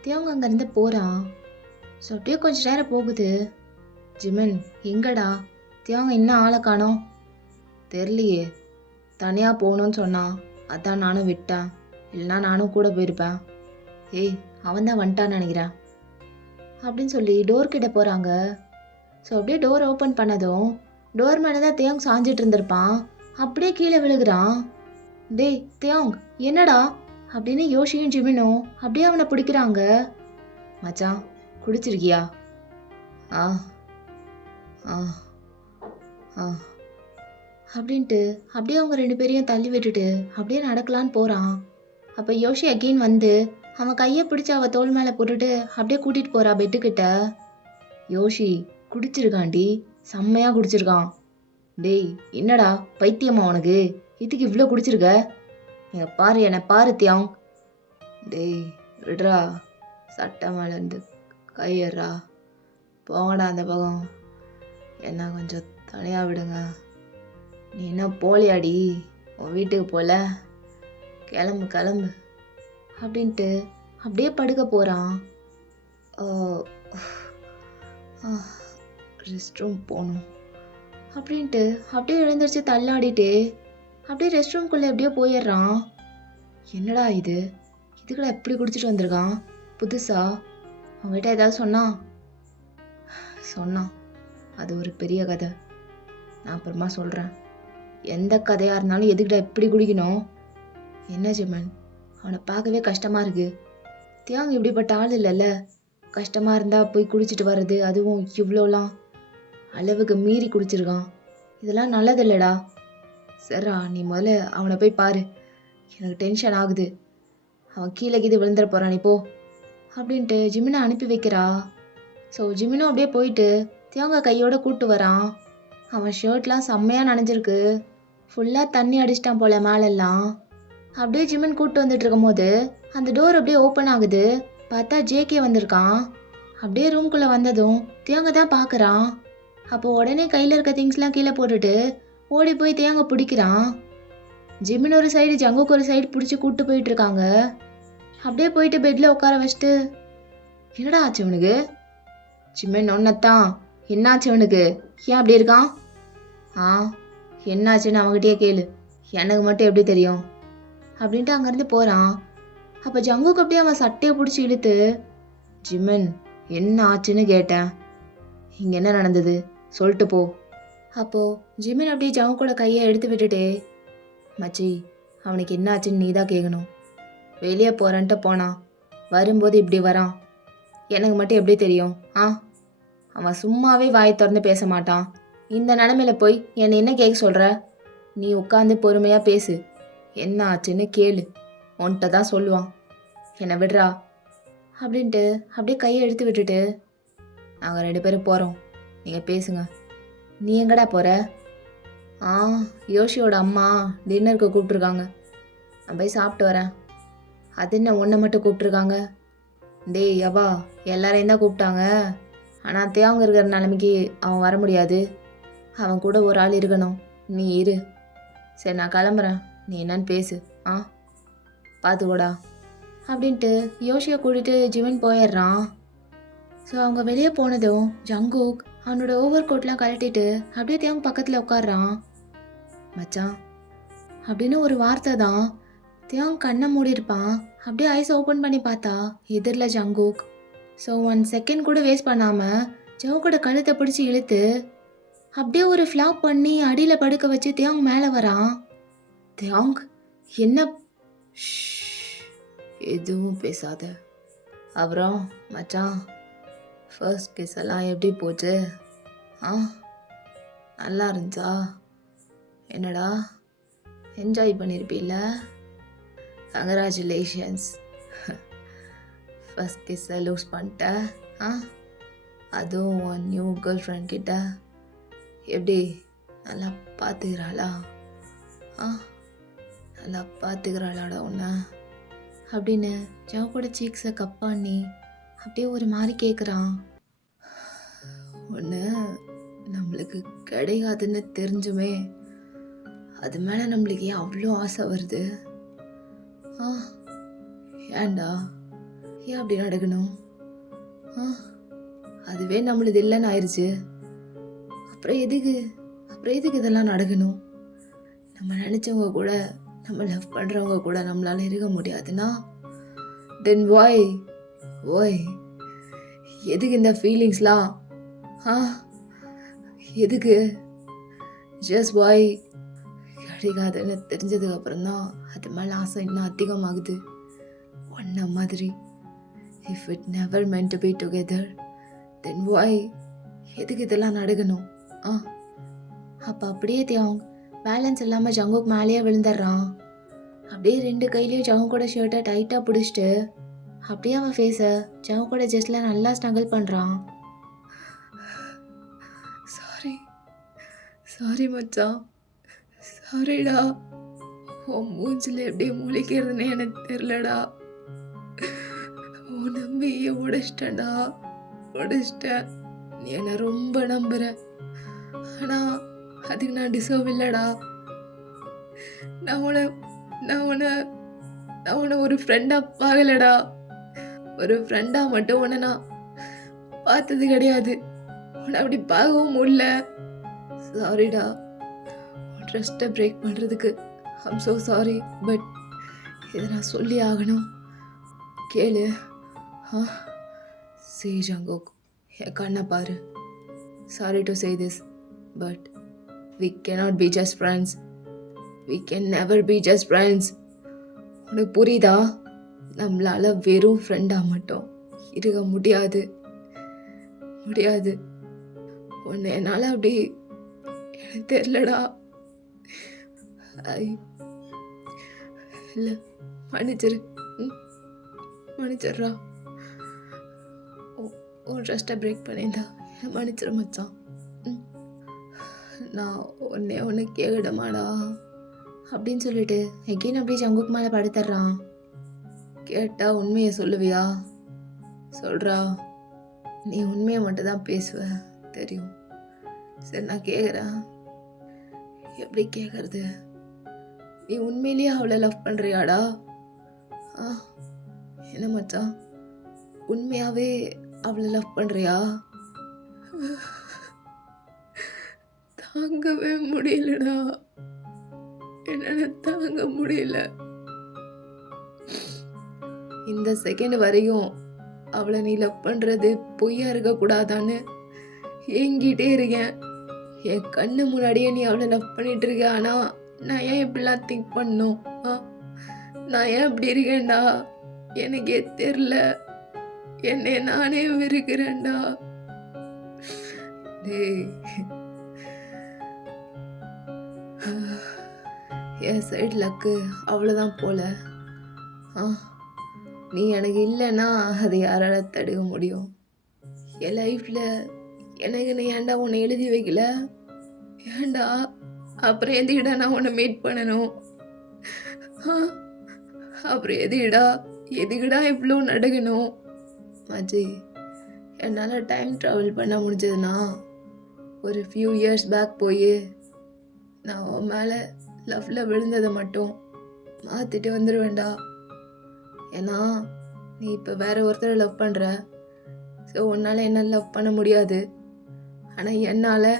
தியாங் அங்கேருந்து போகிறான். ஸோ அப்படியே கொஞ்சம் நேரம் போகுது. ஜிமின் எங்கடா? தியாங் இன்னும் ஆளை காணோம். தெரியலையே, தனியாக போகணுன்னு சொன்னான், அதான் நானும் விட்டேன். இல்லைனா நானும் கூட போயிருப்பேன். ஏய், அவன் தான் வந்துட்டான்னு நினைக்கிறேன் அப்படின்னு சொல்லி டோர் கிட்ட போகிறாங்க. ஸோ அப்படியே டோர் ஓப்பன் பண்ணதும் டோர் மேலே தான் தியாங் சாஞ்சிட்டு இருந்திருப்பான். அப்படியே கீழே விழுகிறான். டேய் தியாங், என்னடா அப்படின்னு யோசியும் ஜிமினும் அப்படியே அவனை பிடிக்கிறாங்க. மச்சான், குடிச்சிருக்கியா? ஆ ஆ ஆ அப்படின்ட்டு அப்படியே அவங்க ரெண்டு பேரையும் தள்ளி விட்டுட்டு அப்படியே நடக்கலான்னு போகிறான். அப்போ யோஷி அகெயின் வந்து அவன் கையை பிடிச்சி அவள் தோல் மேலே போட்டுட்டு அப்படியே கூட்டிகிட்டு போகிறா பெட்டுக்கிட்ட. யோஷி குடிச்சிருக்கான்டி, செம்மையாக குடிச்சிருக்கான். டேய் என்னடா பைத்தியமா உனக்கு, இதுக்கு இவ்வளோ குடிச்சிருக்க? என்னை பாரு தியாங். டேய் விடுறா, சட்டை மேலேருந்து கையறா, போங்கடா அந்த பக்கம், என்ன கொஞ்சம் தனியாக விடுங்க. நீ என்ன போலியாடி, உன் வீட்டுக்கு போல, கிளம்பு கிளம்பு அப்படின்ட்டு அப்படியே படுக்க போகிறான். ரெஸ்ட் ரூம் போகணும் அப்படின்ட்டு அப்படியே எழுந்திரிச்சு தள்ளாடிட்டு அப்படியே ரெஸ்ட் ரூம்குள்ளே எப்படியோ போயிடுறான். என்னடா இது, இதுக்குள்ள எப்படி குடிச்சிட்டு வந்திருக்கான் புதுசா? அவங்ககிட்ட ஏதாவது சொன்னான் அது ஒரு பெரிய கதை, நான் அப்புறமா சொல்கிறேன். எந்த கதையாக இருந்தாலும் எதுக்கிட்ட எப்படி குடிக்கணும்? என்ன ஜிமன், அவனை பார்க்கவே கஷ்டமாக இருக்கு. தியாங் இப்படிப்பட்ட ஆள் இல்லைல்ல, கஷ்டமாக இருந்தால் போய் குடிச்சிட்டு வர்றது, அதுவும் இவ்வளோலாம் அளவுக்கு மீறி குடிச்சிருக்கான். இதெல்லாம் நல்லது இல்லைடா. சரிடா, நீ முதல்ல அவனை போய் பாரு, எனக்கு டென்ஷன் ஆகுது. அவன் கீழே கீது விழுந்துட போகிறான், நீ போ அப்படின்ட்டு ஜிமினை அனுப்பி வைக்கிறா. ஸோ ஜிமினும் அப்படியே போயிட்டு தியாங்க கையோட கூப்பிட்டு வரான். அவன் ஷர்ட்லாம் செம்மையாக நனைஞ்சிருக்கு, ஃபுல்லாக தண்ணி அடிச்சிட்டான் போல மேலெல்லாம். அப்படியே ஜிமின் கூப்பிட்டு வந்துட்டு இருக்கும் போது அந்த டோர் அப்படியே ஓப்பன் ஆகுது. பார்த்தா ஜேகே வந்திருக்கான். அப்படியே ரூம்குள்ளே வந்ததும் தியாங்க தான் பார்க்குறான். அப்போ உடனே கையில் இருக்க திங்ஸ்லாம் கீழே போட்டுட்டு ஓடி போய் தியாங்க பிடிக்கிறான். ஜிமின் ஒரு சைடு, ஜங்குக்கு ஒரு சைடு பிடிச்சி கூப்பிட்டு போயிட்டு இருக்காங்க. அப்படியே போயிட்டு பெட்டில் உட்கார வச்சுட்டு, என்னடா ஆச்சு அவனுக்கு? ஜிமின் ஒன்னத்தான், என்னாச்சு அவனுக்கு, ஏன் அப்படி இருக்கான்? என்னாச்சுன்னு அவங்ககிட்டயே கேளு, எனக்கு மட்டும் எப்படி தெரியும் அப்படின்ட்டு அங்கேருந்து போகிறான். அப்போ ஜங்குக்கு அப்படியே அவன் சட்டையை பிடிச்சி இழுத்து, ஜிமின் என்ன ஆச்சுன்னு கேட்டேன், இங்கே என்ன நடந்தது சொல்லிட்டு போ. அப்போது ஜிமின் அப்படியே ஜங்கு கூட கையை எடுத்து விட்டுட்டு, மச்சி அவனுக்கு என்ன ஆச்சுன்னு நீ தான் கேட்கணும். வெளியே போகிறேன்ட்டு போனான், வரும்போது இப்படி வரான், எனக்கு மட்டும் எப்படி தெரியும்? அவன் சும்மாவே வாயை திறந்து பேச மாட்டான். இந்த நிலமையில போய் என்னை என்ன கேட்க சொல்கிற? நீ உட்காந்து பொறுமையாக பேசு, என்ன ஆச்சுன்னு கேளு, உன்கிட்ட தான் சொல்லுவான், என்னை விடுறா அப்படின்ட்டு அப்படியே கையை எடுத்து விட்டுட்டு, நாங்கள் 2 பேரும் போகிறோம், நீங்கள் பேசுங்க. நீ எங்கடா போகிற? யோஷியோட அம்மா டின்னருக்கு கூப்பிட்ருக்காங்க, நான் போய் சாப்பிட்டு வரேன். அது என்ன ஒன்றை மட்டும் கூப்பிட்ருக்காங்க? டேய் யவா, எல்லாரையும் தான் கூப்பிட்டாங்க, ஆனால் தேவங்க இருக்கிற நிலைமைக்கு அவன் வர முடியாது, அவன் கூட ஒரு ஆள் இருக்கணும், நீ இரு. சரி நான் கிளம்புறேன், நீ என்னன்னு பேசு, பார்த்துக்கூடா அப்படின்ட்டு யோஷியை கூட்டிகிட்டு ஜிவன் போயிடுறான். ஸோ அவங்க வெளியே போனதும் ஜங்குக் அவனோட ஓவர் கோட்லாம் கழட்டிட்டு அப்படியே தேவங்க பக்கத்தில் உட்காடுறான். மச்சான் அப்படின்னு ஒரு வார்த்தை தான். தேவங்க கண்ணை மூடி இருப்பான். அப்படியே ஐஸ் ஓப்பன் பண்ணி பார்த்தா எதிரில் ஜங்குக். ஸோ 1 செகண்ட் கூட வேஸ்ட் பண்ணாமல் ஜங்குக்கோட கழுத்தை பிடிச்சி இழுத்து அப்படியே ஒரு ஃப்ளாப் பண்ணி அடியில் படுக்க வச்சு தேவங்க மேலே வரான். தேவங் என்ன, எதுவும் பேசாத. அப்புறம் மச்சான், ஃபர்ஸ்ட் கிஸ் எல்லாம் எப்படி போச்சு? நல்லா இருந்துச்சா? என்னடா என்ஜாய் பண்ணியிருப்பீல்ல? கங்க்ராச்சுலேஷன்ஸ், ஃபர்ஸ்ட் கிஸ்ஸை லூஸ் பண்ணிட்ட. அதுவும் உன் நியூ கேர்ள் ஃப்ரெண்ட் கிட்ட எப்படி நல்லா பார்த்துக்கிறாளா? நல்லா பார்த்துக்கிறாளாடா உன்னை அப்படின்னு ஜாவோட சீக்ஸை கப் பண்ணி அப்படியே ஒரு மாதிரி கேட்குறான். ஒன்று நம்மளுக்கு கிடையாதுன்னு தெரிஞ்சுமே அது மேலே நம்மளுக்கு ஏன் அவ்வளோ ஆசை வருது? ஏன்டா, ஏன் அப்படி நடக்கணும்? அதுவே நம்மளுது இல்லைன்னு ஆயிடுச்சு, அப்புறம் எதுக்கு இதெல்லாம் நடக்கணும்? நம்ம நினச்சவங்க கூட, நம்ம லவ் பண்ணுறவங்க கூட நம்மளால இருக்க முடியாதுன்னா தென் வாய் எதுக்கு இந்த ஃபீலிங்ஸ்லாம்? எதுக்கு? ஜஸ்ட் வாய் கிடைக்காதுன்னு தெரிஞ்சதுக்கு அப்புறம் தான் அது மேலே ஆசை இன்னும் அதிகமாகுது. ஒன்ன மாதிரி if it never meant to be together then why எதுக்கு இதெல்லாம் நடக்கணும்? அப்போ அப்படியே தியாங் பேலன்ஸ் இல்லாமல் ஜங்குக் மேலேயே விழுந்துடுறான். அப்படியே 2 கையிலையும் ஜங்குக்கோட ஷர்ட்டை டைட்டாக பிடிச்சிட்டு அப்படியே அவன் ஃபேஸை ஜங்குக்கோட ஜஸ்ட்டில் நல்லா ஸ்ட்ரகிள் பண்ணுறான். சாரி சாரி மச்சான், சாரிடா. உன் மூஞ்சில் எப்படி முழிக்கிறதுன்னு எனக்கு தெரிலடா. உன் நம்பிக்கையை உடைச்சிட்டேன்டா, உடைச்சிட்டேன். நீ என்னை ரொம்ப நம்புற, ஆனால் அதுக்கு நான் டிசர்வ் இல்லைடா. நான் உன்னை நான் உன்னை நான் உன்னை ஒரு ஃப்ரெண்டாக பார்க்கலடா. ஒரு ஃப்ரெண்டாக மட்டும் உன்னை நான் பார்த்தது கிடையாது. உன்னை அப்படி பார்க்கவும் முடியல. சாரிடா. ட்ரஸ்ட்டை பிரேக் பண்ணுறதுக்கு ஐம் ஸோ சாரி. பட் இதை நான் சொல்லி ஆகணும். கேளு. See Jungkook, என் கண்ணை பாரு. Sorry to say this, but we cannot be just friends. We can never be just friends. உனக்கு புரியுதா? நம்மளால வெறும் ஃப்ரெண்டாக மட்டும் இருக்க முடியாது, முடியாது. உன்னை என்னால் அப்படி எனக்கு தெரிலடா. இல்லை, மன்னிச்சிரு, மன்னிச்சிட்றா. உன் ட்ரஸ்ட்டை பிரேக் பண்ணியிருந்தா என்னை மன்னிச்சிரு மச்சான். நான் ஒன்று கேட்கணுமாடா அப்படின்னு சொல்லிட்டு எகெயின் அப்படியே ஜங்குக் மேலே படுத்துட்றான். கேட்டால் உண்மையை சொல்லுவியா? சொல்கிறா. நீ உண்மையை மட்டும் தான் பேசுவ தெரியும். சரி, நான் கேட்குறேன். எப்படி கேட்குறது? நீ உண்மையிலேயே அவளை லவ் பண்ணுறியாடா? என்ன மச்சான், உண்மையாகவே அவளை லவ் பண்ணுறியா? தாங்கவே முடியலடா, என்னால் தாங்க முடியல. இந்த செகண்ட் வரையும் அவளை நீ லவ் பண்ணுறது பொய்யா இருக்கக்கூடாதான்னு ஏங்கிட்டே இருக்கேன். என் கண்ணு முன்னாடியே நீ அவளை லவ் பண்ணிட்டு இருக்க. ஆனால் நான் ஏன் இப்படிலாம் திங்க் பண்ணும்? நான் ஏன் இப்படி இருக்கேன்டா எனக்கே தெரில. என்னை நானே வெறுக்கிறேன்டா. டேய், என் சைடு லக்கு அவ்வளோதான் போல. நீ எனக்கு இல்லைன்னா அதை யாரால தடுக்க முடியும்? என் லைஃப்பில் எனக்கு நீ ஏன்டா உன்னை எழுதி வைக்கல? ஏன்டா? அப்புறம் எதுக்கிடா நான் உன்னை மீட் பண்ணணும்? அப்புறம் எதுக்கிடா இவ்வளோ நடக்கணும்? மச்சி, என்னால் டைம் ட்ராவல் பண்ண முடிஞ்சதுன்னா ஒரு ஃபியூ இயர்ஸ் பேக் போய் நான் உன் மேலே லவ்வில் விழுந்ததை மட்டும் மாற்றிட்டு வந்துடுவேண்டா. ஏன்னா நீ இப்போ வேற ஒருத்தரை லவ் பண்ணுற. ஸோ உன்னால் என்ன லவ் பண்ண முடியாது. ஆனால் என்னால்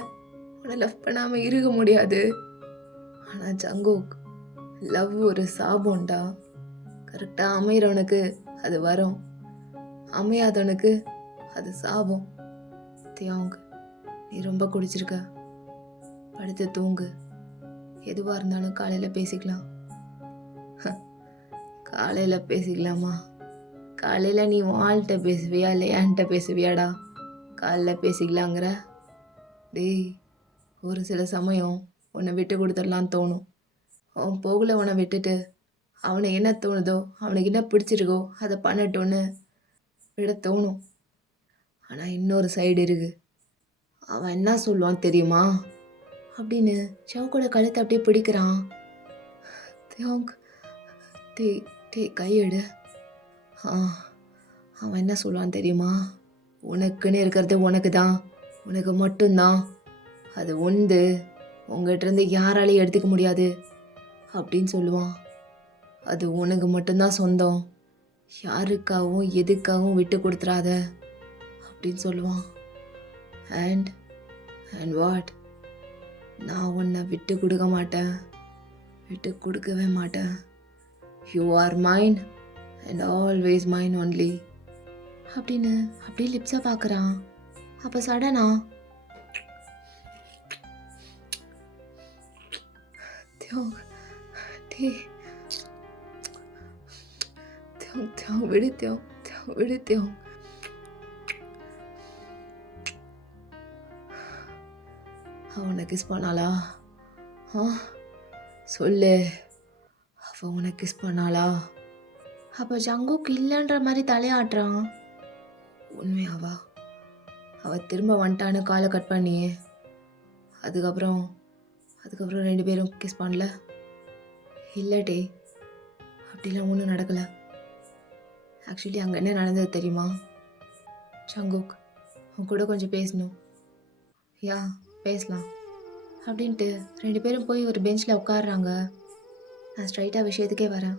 உன்னை லவ் பண்ணாமல் இருக்க முடியாது. ஆனால் ஜங்குக், லவ் ஒரு சாபம்டா. கரெக்டாக அமைகிறவனுக்கு அது வரும், அமையாதவனுக்கு அது சாபம். தியாங், நீ ரொம்ப குடிச்சிருக்க, படுத்து தூங்கு. எதுவாக இருந்தாலும் காலையில் பேசிக்கலாம். காலையில் பேசிக்கலாமா? காலையில் நீ வாழ்கிட்ட பேசுவியா இல்லை என்கிட்ட பேசுவியாடா? காலையில் பேசிக்கலாங்கிற? டேய், ஒரு சில சமயம் உன்னை விட்டு கொடுத்துடலான்னு தோணும். அவன் போகல உன்னை விட்டுட்டு அவனுக்கு என்ன தோணுதோ, அவனுக்கு என்ன பிடிச்சிருக்கோ அதை பண்ணட்டோன்னு விட தோணும். ஆனால் இன்னொரு சைடு இருக்கு. அவன் என்ன சொல்லுவான் தெரியுமா அப்படின்னு சவுக்கோட கழுத்தை அப்படியே பிடிக்கிறான். டே கையெடு. அவன் என்ன சொல்லுவான் தெரியுமா? உனக்குன்னு இருக்கிறது உனக்கு தான், உனக்கு மட்டும்தான். அது உங்ககிட்ட இருந்து யாராலையும் எடுத்துக்க முடியாது அப்படின்னு சொல்லுவான். அது உனக்கு மட்டும்தான் சொந்தம், யாருக்காகவும் எதுக்காகவும் விட்டு கொடுத்துறாத அப்படின்னு சொல்லுவான். And what? நான் உன்னை விட்டு கொடுக்க மாட்டேன், விட்டு கொடுக்கவே மாட்டேன். You are mine and always mine only அப்படின்னு அப்படியே லிப்ஸை பார்க்குறான். அப்போ சடனா விடு. அவனை கிஸ் பண்ணாளா? சொல்லு, அவ உனக்கு கிஸ் பண்ணாளா? அப்போ ஜங்குக் இல்லைன்ற மாதிரி தலையாட்டுறான். உண்மையாவா? அவ திரும்ப வந்துட்டான்னு காலை கட் பண்ணியே அதுக்கப்புறம் அதுக்கப்புறம் 2 பேரும் கிஸ் பண்ணல. இல்லை டே, அப்படிலாம் ஒன்றும் நடக்கலை. ஆக்சுவலி அங்கே என்ன நடந்தது தெரியுமா? சங்குக், உன் கூட கொஞ்சம் பேசணும். யா, பேசலாம் அப்படின்ட்டு 2 பேரும் போய் ஒரு பெஞ்சில் உட்காடுறாங்க. நான் ஸ்ட்ரைட்டாக விஷயத்துக்கே வரேன்.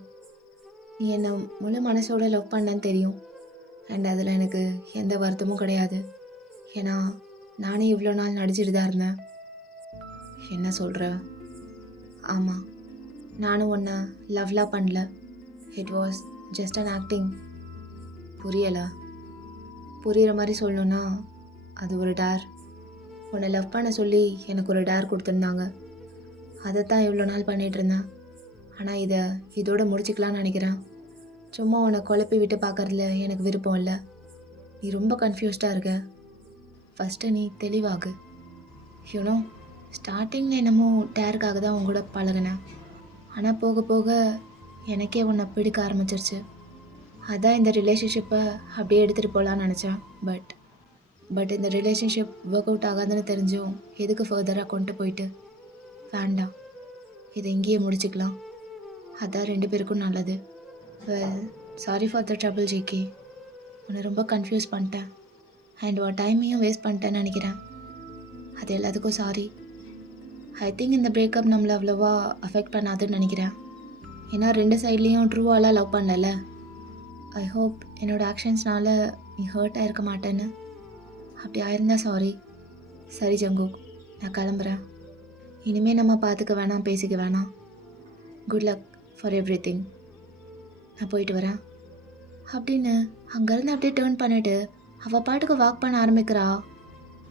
நீ என்னை முழு மனசோட லவ் பண்ணேன்னு தெரியும். அண்ட் அதில் எனக்கு எந்த வருத்தமும் கிடையாது. ஏன்னா நானே இவ்வளோ நாள் நடிச்சிட்டு தான் இருந்தேன். என்ன சொல்கிற? ஆமாம், நானும் உன்னை லவ்லாம் பண்ணல. It was just an acting. புரியலை? புரிகிற மாதிரி சொல்லணுன்னா அது ஒரு டேர். உன்னை லவ் பண்ண சொல்லி எனக்கு ஒரு டேர் கொடுத்துருந்தாங்க. அதை தான் இவ்வளோ நாள் பண்ணிகிட்டு இருந்தேன். ஆனால் இதோட முடிச்சுக்கலான்னு நினைக்கிறேன். சும்மா உன்னை குழப்பி விட்டு பார்க்கறதுல எனக்கு விருப்பம் இல்லை. நீ ரொம்ப கன்ஃபியூஸ்டாக இருக்க. ஃபஸ்ட்டு நீ தெளிவாகு. யூனோ, ஸ்டார்டிங்கில் என்னமோ டேருக்காக தான் உன் கூட பழகினேன். ஆனால் போக போக எனக்கே உன்னை பிடிக்க ஆரம்பிச்சிருச்சு. அதான் இந்த ரிலேஷன்ஷிப்பை அப்படியே எடுத்துகிட்டு போகலான்னு நினச்சேன். பட் இந்த ரிலேஷன்ஷிப் ஒர்க் அவுட் ஆகாதுன்னு தெரிஞ்சும் எதுக்கு ஃபர்தராக கொண்டு போயிட்டு வேண்டாம், இதை இங்கேயே முடிச்சுக்கலாம். அதான் 2 பேருக்கும் நல்லது. Well, sorry for the trouble GK. உன்னை ரொம்ப கன்ஃபியூஸ் பண்ணிட்டேன் அண்ட் ஒரு டைமையும் வேஸ்ட் பண்ணிட்டேன்னு நினைக்கிறேன். அது எல்லாத்துக்கும் சாரி. ஐ திங்க் இந்த பிரேக்கப் நம்மளை அவ்வளோவா அஃபெக்ட் பண்ணாதுன்னு நினைக்கிறேன். ஏன்னா 2 சைட்லேயும் ட்ரூவாலாம் லவ் பண்ணல. ஐ ஹோப் என்னோடய ஆக்ஷன்ஸ்னால நீ ஹர்ட் ஆகிருக்க மாட்டேன்னு. அப்படி ஆயிருந்தா சாரி. சரி ஜங்குக், நான் கிளம்புறேன். இனிமேல் நம்ம பார்த்துக்க வேணாம், பேசிக்க வேணாம். Good luck for every thing. நான் போயிட்டு வரேன் அப்படின்னு அங்கேருந்து அப்படியே டேர்ன் பண்ணிவிட்டு அவள் பாட்டுக்கு வாக் பண்ண ஆரம்பிக்கிறா.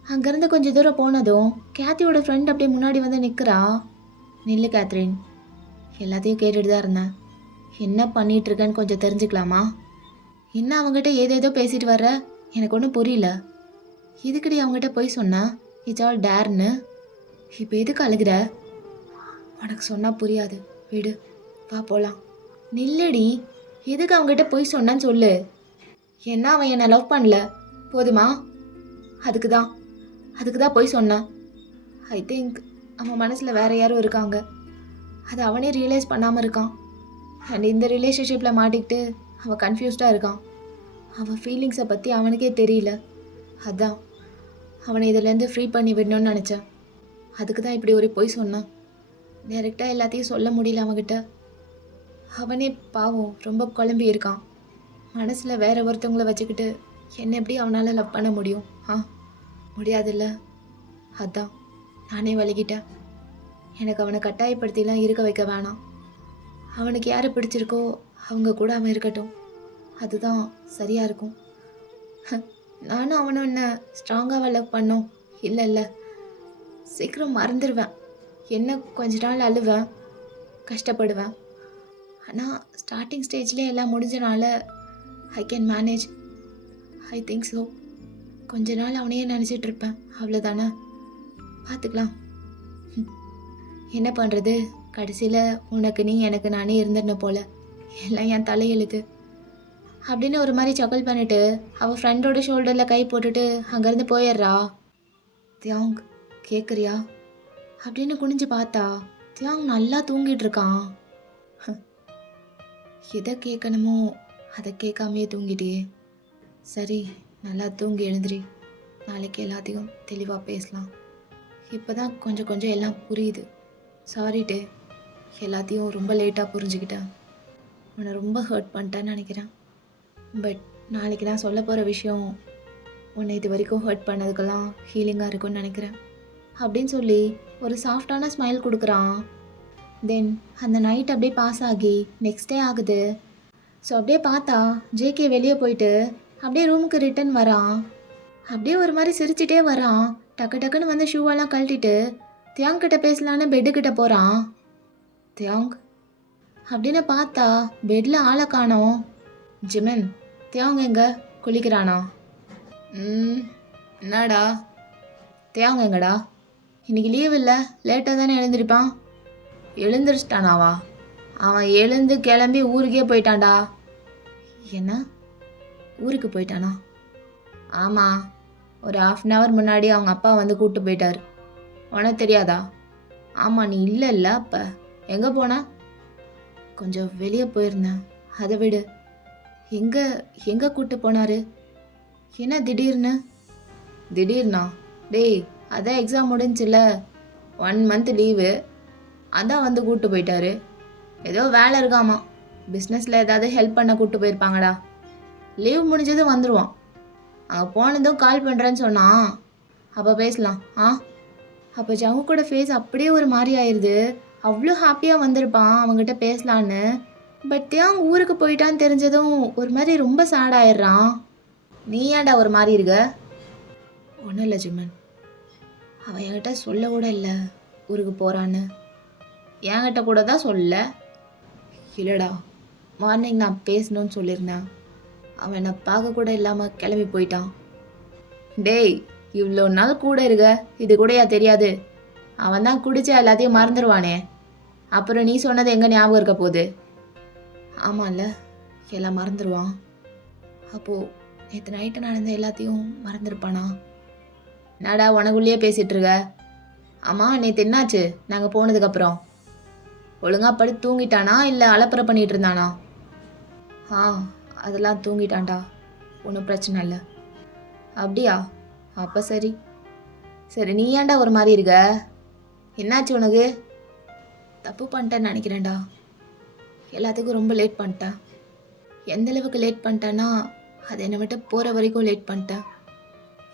அங்கேருந்து கொஞ்சம் தூரம் போனதும் கேத்தியோட ஃப்ரெண்ட் அப்படியே முன்னாடி வந்து நிற்கிறா. நில்லு கேத்ரின், எல்லாத்தையும் கேட்டுட்டு தான் இருந்தேன். என்ன பண்ணிகிட்ருக்கேன்னு கொஞ்சம் தெரிஞ்சுக்கலாமா? என்ன அவங்ககிட்ட ஏதேதோ பேசிட்டு வர்ற? எனக்கு ஒன்றும் புரியல. இதுக்கடி அவங்ககிட்ட போய் சொன்னேன் இட்ஸ் ஆல் டேர்னு. இப்போ எதுக்கு அழுகிற? உனக்கு சொன்னால் புரியாது, விடு, வா போகலாம். நில்லடி, எதுக்கு அவங்ககிட்ட போய் சொன்னான்னு சொல்லு. என்ன அவன் என்னை லவ் பண்ணல போதுமா? அதுக்கு தான் போய் சொன்னான். ஐ திங்க் அவன் மனசில் வேறு யாரும் இருக்காங்க. அது அவனே ரியலைஸ் பண்ணாமல் இருக்கான். அண்ட் இந்த ரிலேஷன்ஷிப்பில் மாட்டிக்கிட்டு அவன் கன்ஃபியூஸ்டாக இருக்கான். அவன் ஃபீலிங்ஸை பற்றி அவனுக்கே தெரியல. அதான் அவனை இதிலேருந்து ஃப்ரீ பண்ணி விடணும்னு நினச்சேன். அதுக்கு தான் இப்படி ஒரு போய் சொன்னான். டைரெக்டாக எல்லாத்தையும் சொல்ல முடியல அவன்கிட்ட. அவனே பாவம் ரொம்ப குழம்பி இருக்கான். மனசில் வேற ஒருத்தவங்களை வச்சுக்கிட்டு என்ன எப்படி அவனால் லவ் பண்ண முடியும்? முடியாதுல்ல. அதான் நானே வலிக்கிட்டேன். எனக்கு அவனை கட்டாயப்படுத்திலாம் இருக்க வைக்க வேணாம். அவனுக்கு யாரை பிடிச்சிருக்கோ அவங்க கூட அவன் இருக்கட்டும். அதுதான் சரியாக இருக்கும். நானும் அவனும் என்ன ஸ்ட்ராங்காக லவ் பண்ணோம்? இல்லை, சீக்கிரம் மறந்துடுவேன். என்ன கொஞ்ச நாள் அழுவேன், கஷ்டப்படுவேன். ஆனால் ஸ்டார்டிங் ஸ்டேஜ்லேயே எல்லாம் முடிஞ்சனால I can manage. I think so. கொஞ்ச நாள் அவனையே நினச்சிட்ருப்பேன், அவ்வளோதானே, பார்த்துக்கலாம். என்ன பண்ணுறது, கடைசியில் உனக்கு நீ எனக்கு நானே இருந்துடணும் போல். எல்லாம் என் தலையெழுத்து அப்படின்னு ஒரு மாதிரி சக்கல் பண்ணிவிட்டு அவள் ஃப்ரெண்டோட ஷோல்டரில் கை போட்டுட்டு அங்கேருந்து போயிடுறா. தியாங், கேட்குறியா அப்படின்னு குனிஞ்சு பார்த்தா தியாங் நல்லா தூங்கிட்டு இருக்கான். எதை கேட்கணுமோ அதை கேட்காமையே தூங்கிட்டியே. சரி, நல்லா தூங்கி எழுந்திரி. நாளைக்கு எல்லாத்தையும் தெளிவாக பேசலாம். இப்போ தான் கொஞ்சம் எல்லாம் புரியுது. சாரிட்டு, எல்லாத்தையும் ரொம்ப லேட்டாக புரிஞ்சுக்கிட்டேன். உன்னை ரொம்ப ஹர்ட் பண்ணிட்டேன்னு நினைக்கிறேன். பட் நாளைக்கு நான் சொல்ல போகிற விஷயம் உன்னை இது வரைக்கும் ஹர்ட் பண்ணதுக்கெல்லாம் ஹீலிங்காக இருக்கும்னு நினைக்கிறேன் அப்படின்னு சொல்லி ஒரு சாஃப்டான ஸ்மைல் கொடுக்குறான். தென் அந்த நைட் அப்படியே பாஸ் ஆகி நெக்ஸ்ட் டே ஆகுது. ஸோ அப்படியே பார்த்தா ஜேகே வெளியே போயிட்டு அப்படியே ரூமுக்கு ரிட்டன் வரான். அப்படியே ஒரு மாதிரி சிரிச்சிட்டே வரான். டக்குன்னு வந்து ஷூவெல்லாம் கழட்டிட்டு தியாங் கிட்ட பேசலான்னு பெட்டுக்கிட்ட போகிறான். தியாங் அப்படின்னு பார்த்தா பெட்டில் ஆளை காணோம். ஜிமின், தியாங் எங்க? குளிக்கிறானா? என்னடா தியாங் எங்கடா? இன்னைக்கு லீவ் இல்லை, லேட்டாக தானே எழுந்திருப்பான். எழுந்திரிச்சிட்டானாவா? அவன் எழுந்து கிளம்பி ஊருக்கே போயிட்டான்டா. என்ன, ஊருக்கு போயிட்டானா? ஆமாம், ஒரு 1/2 hour முன்னாடி அவங்க அப்பா வந்து கூப்பிட்டு போயிட்டார். உனக்கு தெரியாதா? ஆமாம், நீ இல்லைல்ல அப்போ எங்கே போன? கொஞ்சம் வெளியே போயிருந்தேன். அதை விடு. எங்கே எங்கே கூப்பிட்டு போனார்? என்ன திடீர்னு? திடீர்னா? டேய், அதான் எக்ஸாம் முடிஞ்சில்ல, 1 மந்த் லீவு, அதான் வந்து கூப்பிட்டு போயிட்டாரு. ஏதோ வேலை இருக்காமா, பிஸ்னஸில் ஏதாவது ஹெல்ப் பண்ண கூப்பிட்டு போயிருப்பாங்கடா. லீவ் முடிஞ்சதும் வந்துடுவான். அங்கே போனதும் கால் பண்ணுறேன்னு சொன்னான். அப்போ பேசலாம். அப்போ ஜங்கு கூட ஃபேஸ் அப்படியே ஒரு மாதிரி ஆயிடுது. அவ்வளோ ஹாப்பியாக வந்திருப்பான் அவங்ககிட்ட பேசலான்னு. பட் ஏன் ஊருக்கு போயிட்டான்னு தெரிஞ்சதும் ஒரு மாதிரி ரொம்ப சேட் ஆயிடுறான். நீ ஏன்டா ஒரு மாதிரி இருக்க? ஒன்றும் இல்லை ஜிமன், அவன் என்கிட்ட சொல்ல கூட இல்லை ஊருக்கு போகிறான்னு. என்கிட்ட கூட தான் சொல்ல. இல்லைடா, மார்னிங் நான் பேசணும்னு சொல்லியிருந்தேன். அவன் என்னை பார்க்க கூட இல்லாமல் கிளம்பி போயிட்டான். டேய், இவ்வளோ நாள் கூட இருக்க, இது கூடயா தெரியாது? அவன் தான் குடிச்சா எல்லாத்தையும் மறந்துடுவானே, அப்புறம் நீ சொன்னது எங்கே ஞாபகம் இருக்க போகுது? ஆமாம்ல, எல்லாம் மறந்துடுவான். அப்போது நேற்று நைட்டு நடந்த எல்லாத்தையும் மறந்துருப்பானா? என்னடா உனக்குள்ளேயே பேசிகிட்டு இருக்க? ஆமாம், நேற்று என்னாச்சு நாங்கள் போனதுக்கப்புறம்? ஒழுங்காக படி தூங்கிட்டானா இல்லை அலப்பறை பண்ணிகிட்டு இருந்தானா? அதெல்லாம் தூங்கிட்டான்டா, ஒன்றும் பிரச்சனை இல்லை. அப்படியா? அப்போ சரி. சரி, நீ ஏன்டா ஒரு மாதிரி இருக்க? என்னாச்சு உனக்கு? தப்பு பண்ணிட்டேன்னு நினைக்கிறேன்டா. எல்லாத்துக்கும் ரொம்ப லேட் பண்ணிட்டேன். எந்த அளவுக்கு லேட் பண்ணிட்டேன்னா, அது என்னை விட்டு போகிற வரைக்கும் லேட் பண்ணிட்டேன்.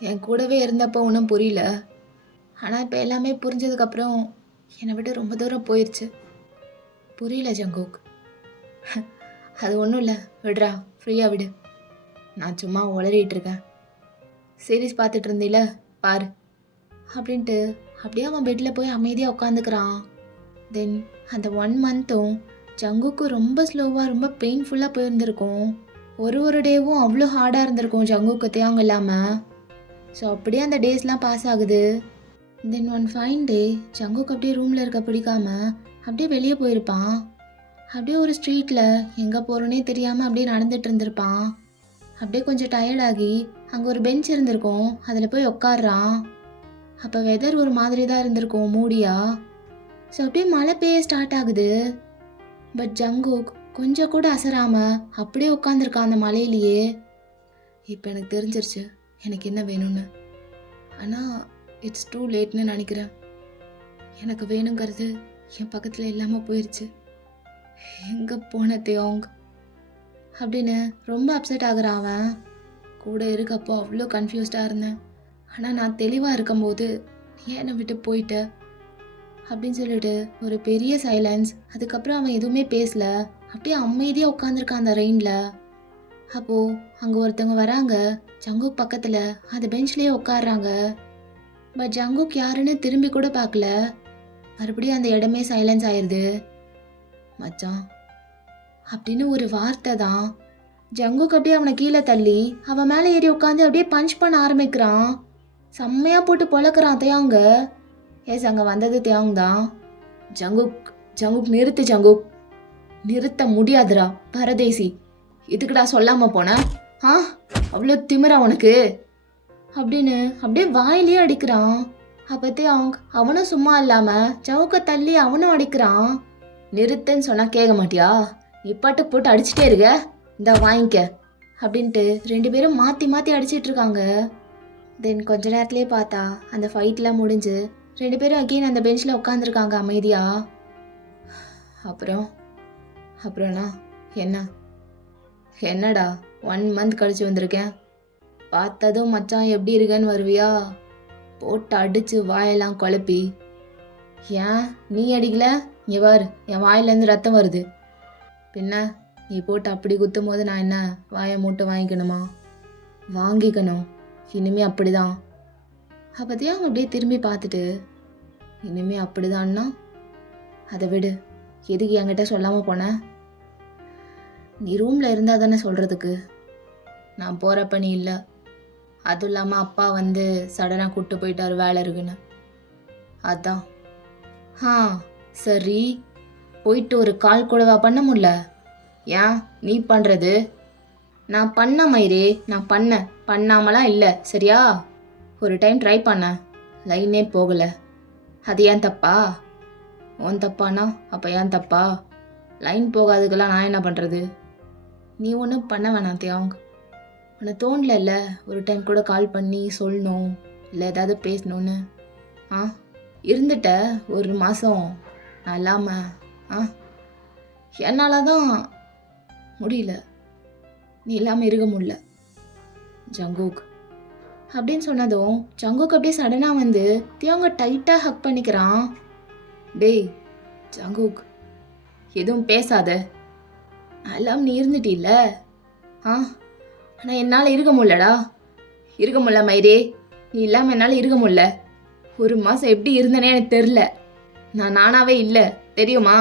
என் கூடவே இருந்தப்போ ஒன்றும் புரியல, ஆனால் இப்போ எல்லாமே புரிஞ்சதுக்கப்புறம் என்னை விட்டு ரொம்ப தூரம் போயிடுச்சு. புரியல ஜங்குக். அது ஒன்றும் இல்லை, விடுறா, ஃப்ரீயாக விடு. நான் சும்மா உளறிட்டு இருக்கேன். சீரீஸ் பார்த்துட்டு இருந்தீல, பாரு அப்படின்ட்டு அப்படியே அவன் பெட்டில் போய் அமைதியாக உட்காந்துக்கிறான். தென் அந்த 1 மந்த்தும் ஜங்குக்கு ரொம்ப ஸ்லோவாக ரொம்ப பெயின்ஃபுல்லாக போயிருந்திருக்கும். ஒரு டேவும் அவ்வளோ ஹார்டாக இருந்திருக்கும் ஜங்குக்கு தேங்க இல்லாமல். ஸோ அப்படியே அந்த டேஸ்லாம் பாஸ் ஆகுது. தென் ஒன் ஃபைன் டே ஜங்குக்கு அப்படியே ரூமில் இருக்க பிடிக்காம அப்படியே வெளியே போயிருப்பான். அப்படியே ஒரு ஸ்ட்ரீட்டில் எங்கே போகிறோன்னே தெரியாமல் அப்படியே நடந்துட்டு இருந்திருப்பான். அப்படியே கொஞ்சம் டயர்டாகி அங்கே ஒரு பெஞ்ச் இருந்திருக்கும், அதில் போய் உட்காடுறான். அப்போ வெதர் ஒரு மாதிரி தான் இருந்திருக்கும், மூடியா. ஸோ அப்படியே மழை பெய்ய ஸ்டார்ட் ஆகுது. பட் ஜங்குக் கொஞ்சம் கூட அசராமல் அப்படியே உட்காந்துருக்கான் அந்த மலையிலேயே. இப்போ எனக்கு தெரிஞ்சிருச்சு எனக்கு என்ன வேணும்னு. ஆனால் இட்ஸ் டூ லேட்னு நினைக்கிறேன். எனக்கு வேணுங்கிறது என் பக்கத்தில் இல்லாமல் போயிடுச்சு. எங்கே போன தேயோங் அப்படின்னு ரொம்ப அப்செட் ஆகுறான் அவன். கூட இருக்கப்போ அவ்வளோ கன்ஃபியூஸ்டாக இருந்தேன், ஆனால் நான் தெளிவாக இருக்கும்போது ஏன் என்னை விட்டு போயிட்ட அப்படின்னு சொல்லிட்டு ஒரு பெரிய சைலன்ஸ். அதுக்கப்புறம் அவன் எதுவுமே பேசல, அப்படியே அமைதியாக உட்காந்துருக்கான் அந்த ரெயினில். அப்போது அங்கே ஒருத்தவங்க வராங்க, ஜங்குக் பக்கத்தில் அந்த பெஞ்ச்லேயே உட்காடுறாங்க. பட் ஜங்குக் யாருன்னு திரும்பி கூட பார்க்கல. மறுபடியும் அந்த இடமே சைலன்ஸ் ஆயிடுது. மச்சான் அப்படின்னு ஒரு வார்த்தை தான். ஜங்குக் அப்படியே அவனை கீழே தள்ளி அவன் மேலே ஏறி உட்காந்து அப்படியே பஞ்ச் பண்ண ஆரம்பிக்கிறான். செம்மையாக போட்டு பொழக்கிறான் தேயாங்க. அங்கே வந்தது தேயாங் தான். ஜங்குக் ஜங்குக் நிறுத்து ஜங்குக். நிறுத்த முடியாதுடா பரதேசி, இதுக்குடா சொல்லாமல் போன? அவ்வளோ திமிரா உனக்கு அப்படின்னு அப்படியே வாயிலேயே அடிக்கிறான். அப்போ தேயாங் அவனும் சும்மா இல்லாமல் ஜங்குக்கை தள்ளி அவனும் அடிக்கிறான். நிறுத்துன்னு சொன்னால் கேட்க மாட்டியா? நீ பாட்டு போட்டு அடிச்சுட்டே இருக்க, இந்த வாங்கிக்க அப்படின்ட்டு 2 பேரும் மாற்றி மாற்றி அடிச்சிட்டு இருக்காங்க. தென் கொஞ்ச நேரத்துலேயே பார்த்தா அந்த ஃபைட்லாம் முடிஞ்சு 2 பேரும் அகெயின் அந்த பெஞ்சில் உட்காந்துருக்காங்க அமைதியா. அப்புறம்னா என்னடா 1 மந்த் கழிச்சு வந்திருக்கேன், பார்த்ததும் மச்சான் எப்படி இருக்கேன்னு வருவியா? போட்டு அடிச்சு வாயெல்லாம் குழப்பி. ஏன் நீ அடிக்கல? இங்கே பாரு, என் வாயிலேருந்து ரத்தம் வருது. பின்ன நீ போட்டு அப்படி குத்தும் போது நான் என்ன வாயை மூட்டை வாங்கிக்கணுமா? வாங்கிக்கணும், இனிமே அப்படிதான். அப்போதையும் அப்படியே திரும்பி பார்த்துட்டு, இனிமே அப்படிதான்னா அதை விடு, எதுக்கு என்கிட்ட சொல்லாமல் போன? நீ ரூமில் இருந்தால் தானே சொல்கிறதுக்கு. நான் போகிறப்ப நீ இல்லை, அதுவும் இல்லாமல் அப்பா வந்து சடனாக கூப்பிட்டு போயிட்டார் வேலை இருக்குன்னு, அதான். சரி, போயிட்டு ஒரு கால் கூடவா பண்ண முடியல? ஏன் நீ பண்ணுறது? நான் பண்ண மயிரே, நான் பண்ணாமலாம் இல்லை சரியா? ஒரு டைம் ட்ரை பண்ணேன், லைனே போகலை. அது ஏன் தப்பா? உன் தப்பானா அப்போ ஏன் தப்பா? லைன் போகாதுக்கெல்லாம் நான் என்ன பண்ணுறது? நீ ஒன்றும் பண்ண வேணாம் தியாங். உனக்கு தோணல ஒரு டைம் கூட கால் பண்ணி சொல்லணும் இல்லை ஏதாவது பேசணும்னு? ஆ இருந்துட்ட ஒரு மாதம் நான் இல்லாமல். ஆ என்னால் தான் முடியல, நீ இல்லாமல் இருக்க முடியல ஜங்குக் அப்படின்னு சொன்னதும் ஜங்குக் அப்படியே சடனாக வந்து தியாங்க டைட்டாக ஹக் பண்ணிக்கிறான். டேய் ஜங்குக், எதுவும் பேசாத, நான் இல்லாமல் நீ இருந்துட்டில்ல. ஆ ஆனால் என்னால் இருக்க முடியலடா, இருக்க முடியல மயிரே, நீ இல்லாமல் என்னால் இருக்க முடியல. ஒரு மாதம் எப்படி இருந்தேனே எனக்கு தெரில, நான் நானாவே இல்லை தெரியுமா?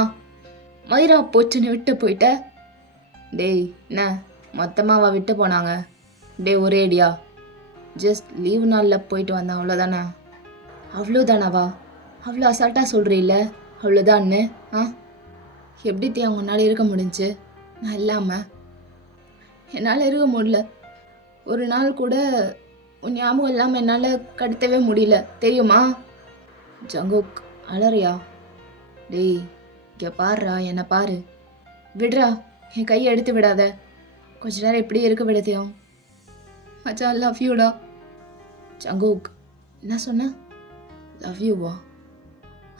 மயிரா போச்சுன்னு விட்டு போயிட்ட. டேய் என்ன மொத்தமாக விட்டு போனாங்க? டேய் ஒரேடியா ஜஸ்ட் லீவ் நாளில் போயிட்டு வந்தேன் அவ்வளோதானே. அவ்வளோதானாவா? அவ்வளோ அசால்ட்டாக சொல்கிறீல்ல அவ்வளோதான்னு? ஆ எப்படி தீ அவங்க முன்னாடி இருக்க முடிஞ்சு நான் இல்லாமல்? என்னால் இருக்க முடியல, ஒரு நாள் கூட உன் ஞாபகம் இல்லாமல் என்னால் கடத்தவே முடியல தெரியுமா? ஜங்குக் அலறியா? டேய் இங்கே பாருடா, என்னை பாரு, விடுறா, என் கையை எடுத்து விடாத, கொஞ்ச நேரம் இப்படி இருக்க விடத்தையும். மச்சான் லவ் யூடா. ஜங்குக் என்ன சொன்ன? லவ் யூவா?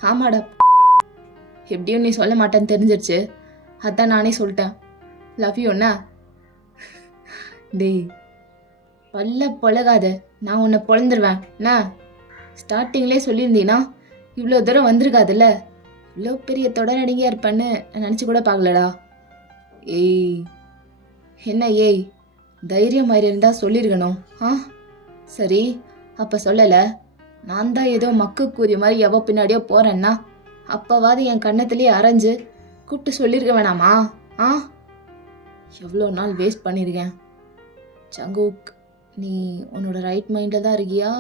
ஆமாடா, எப்படியும் நீ சொல்ல மாட்டேன்னு தெரிஞ்சிருச்சு, அதான் நானே சொல்லிட்டேன் லவ் யூண்ணா. டேய் பல்ல பொழகாத, நான் உன்னை பொழந்துருவேன் என்ன? ஸ்டார்டிங்லேயே சொல்லியிருந்தீன்னா இவ்வளோ தூரம் வந்திருக்காதுல்ல, இவ்வளோ பெரிய தொடரடியாக இருப்பேன்னு நான் நினச்சி கூட பார்க்கலடா. ஏய் என்ன ஏய், தைரியம் மாதிரி இருந்தால் சொல்லியிருக்கணும். ஆ சரி, அப்போ சொல்லலை, நான் தான் ஏதோ மக்கு கூறிய மாதிரி எவ்வளோ பின்னாடியோ போகிறேன்னா அப்போவாது என் கண்ணத்துலேயே அரைஞ்சு கூப்பிட்டு சொல்லியிருக்க வேணாமா? ஆ எவ்வளோ நாள் வேஸ்ட் பண்ணியிருக்கேன். ஜங்குக், நீ உன்னோட ரைட் மைண்டில் தான் இருக்கியா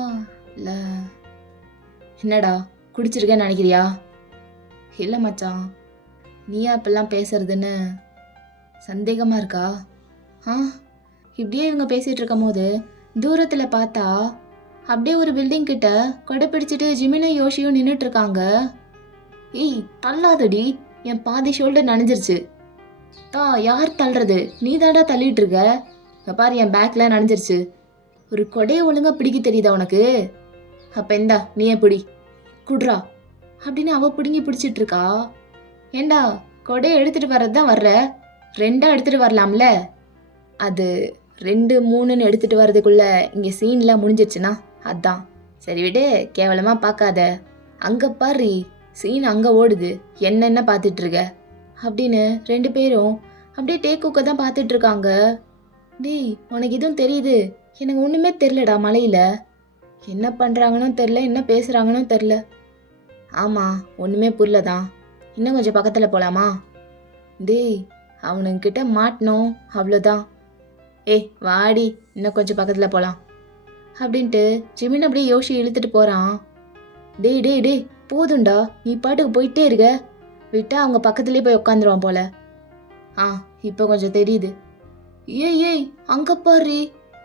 இல்லை என்னடா குடிச்சிருக்கேன்னு நினைக்கிறியா? இல்லை மச்சான், நீயா இப்பெல்லாம் பேசுறதுன்னு சந்தேகமாக இருக்கா? ஆ இப்படியே இவங்க பேசிகிட்டு இருக்கும் போது தூரத்தில் பார்த்தா அப்படியே ஒரு பில்டிங் கிட்ட கொடை பிடிச்சிட்டு ஜிமினும் யோஷியும் நின்றுட்டுருக்காங்க. ஏய் தள்ளாதடி, என் பாதி ஷோல்டர் நனைஞ்சிருச்சு. யார் தள்ளுறது? நீ தாண்டா தள்ளிட்டு இருக்க. இங்க பாரு, என் பேக்கில் நனைஞ்சிருச்சு. ஒரு கொடையை ஒழுங்கா பிடிக்க தெரியுதா உனக்கு? அப்போ இந்தா நீயே பிடி, குட்ரா அப்படின்னு அவ பிடுங்கி பிடிச்சிட்டு இருக்கா. ஏண்டா கொடையை எடுத்துட்டு வர்றது தான் வர்ற, ரெண்டா எடுத்துட்டு வரலாம்ல? அது 2 3ன்னு எடுத்துட்டு வர்றதுக்குள்ள இங்கே சீன்லாம் முடிஞ்சிருச்சுன்னா அதான். சரி விடு, கேவலமாக பார்க்காத, அங்கே பாரு சீன் அங்கே ஓடுது, என்னென்ன பார்த்துட்டு இருக்க அப்படின்னு 2 பேரும் அப்படியே டேக்குக்க தான் பார்த்துட்டு இருக்காங்க. டேய் உனக்கு எதுவும் தெரியுது? எனக்கு ஒன்றுமே தெரிலடா, மலையில் என்ன பண்ணுறாங்கன்னு தெரில, என்ன பேசுகிறாங்கன்னு தெரில. ஆமாம் ஒன்றுமே புரியலதான், இன்னும் கொஞ்சம் பக்கத்தில் போகலாமா? டேய் அவனுங்கிட்ட மாட்டினோம் அவ்வளோதான். ஏய் வாடி, இன்னும் கொஞ்சம் பக்கத்தில் போகலாம் அப்படின்ட்டு ஜிமின் அப்படியே யோசி இழுத்துட்டு போகிறான். டேய் டேய் டேய் போதும்டா, நீ பாட்டுக்கு போயிட்டே இருக்க, விட்டா அவங்க பக்கத்துலேயே போய் உட்காந்துருவான் போல. இப்போ கொஞ்சம் தெரியுது. ஏய் அங்கே பாரு,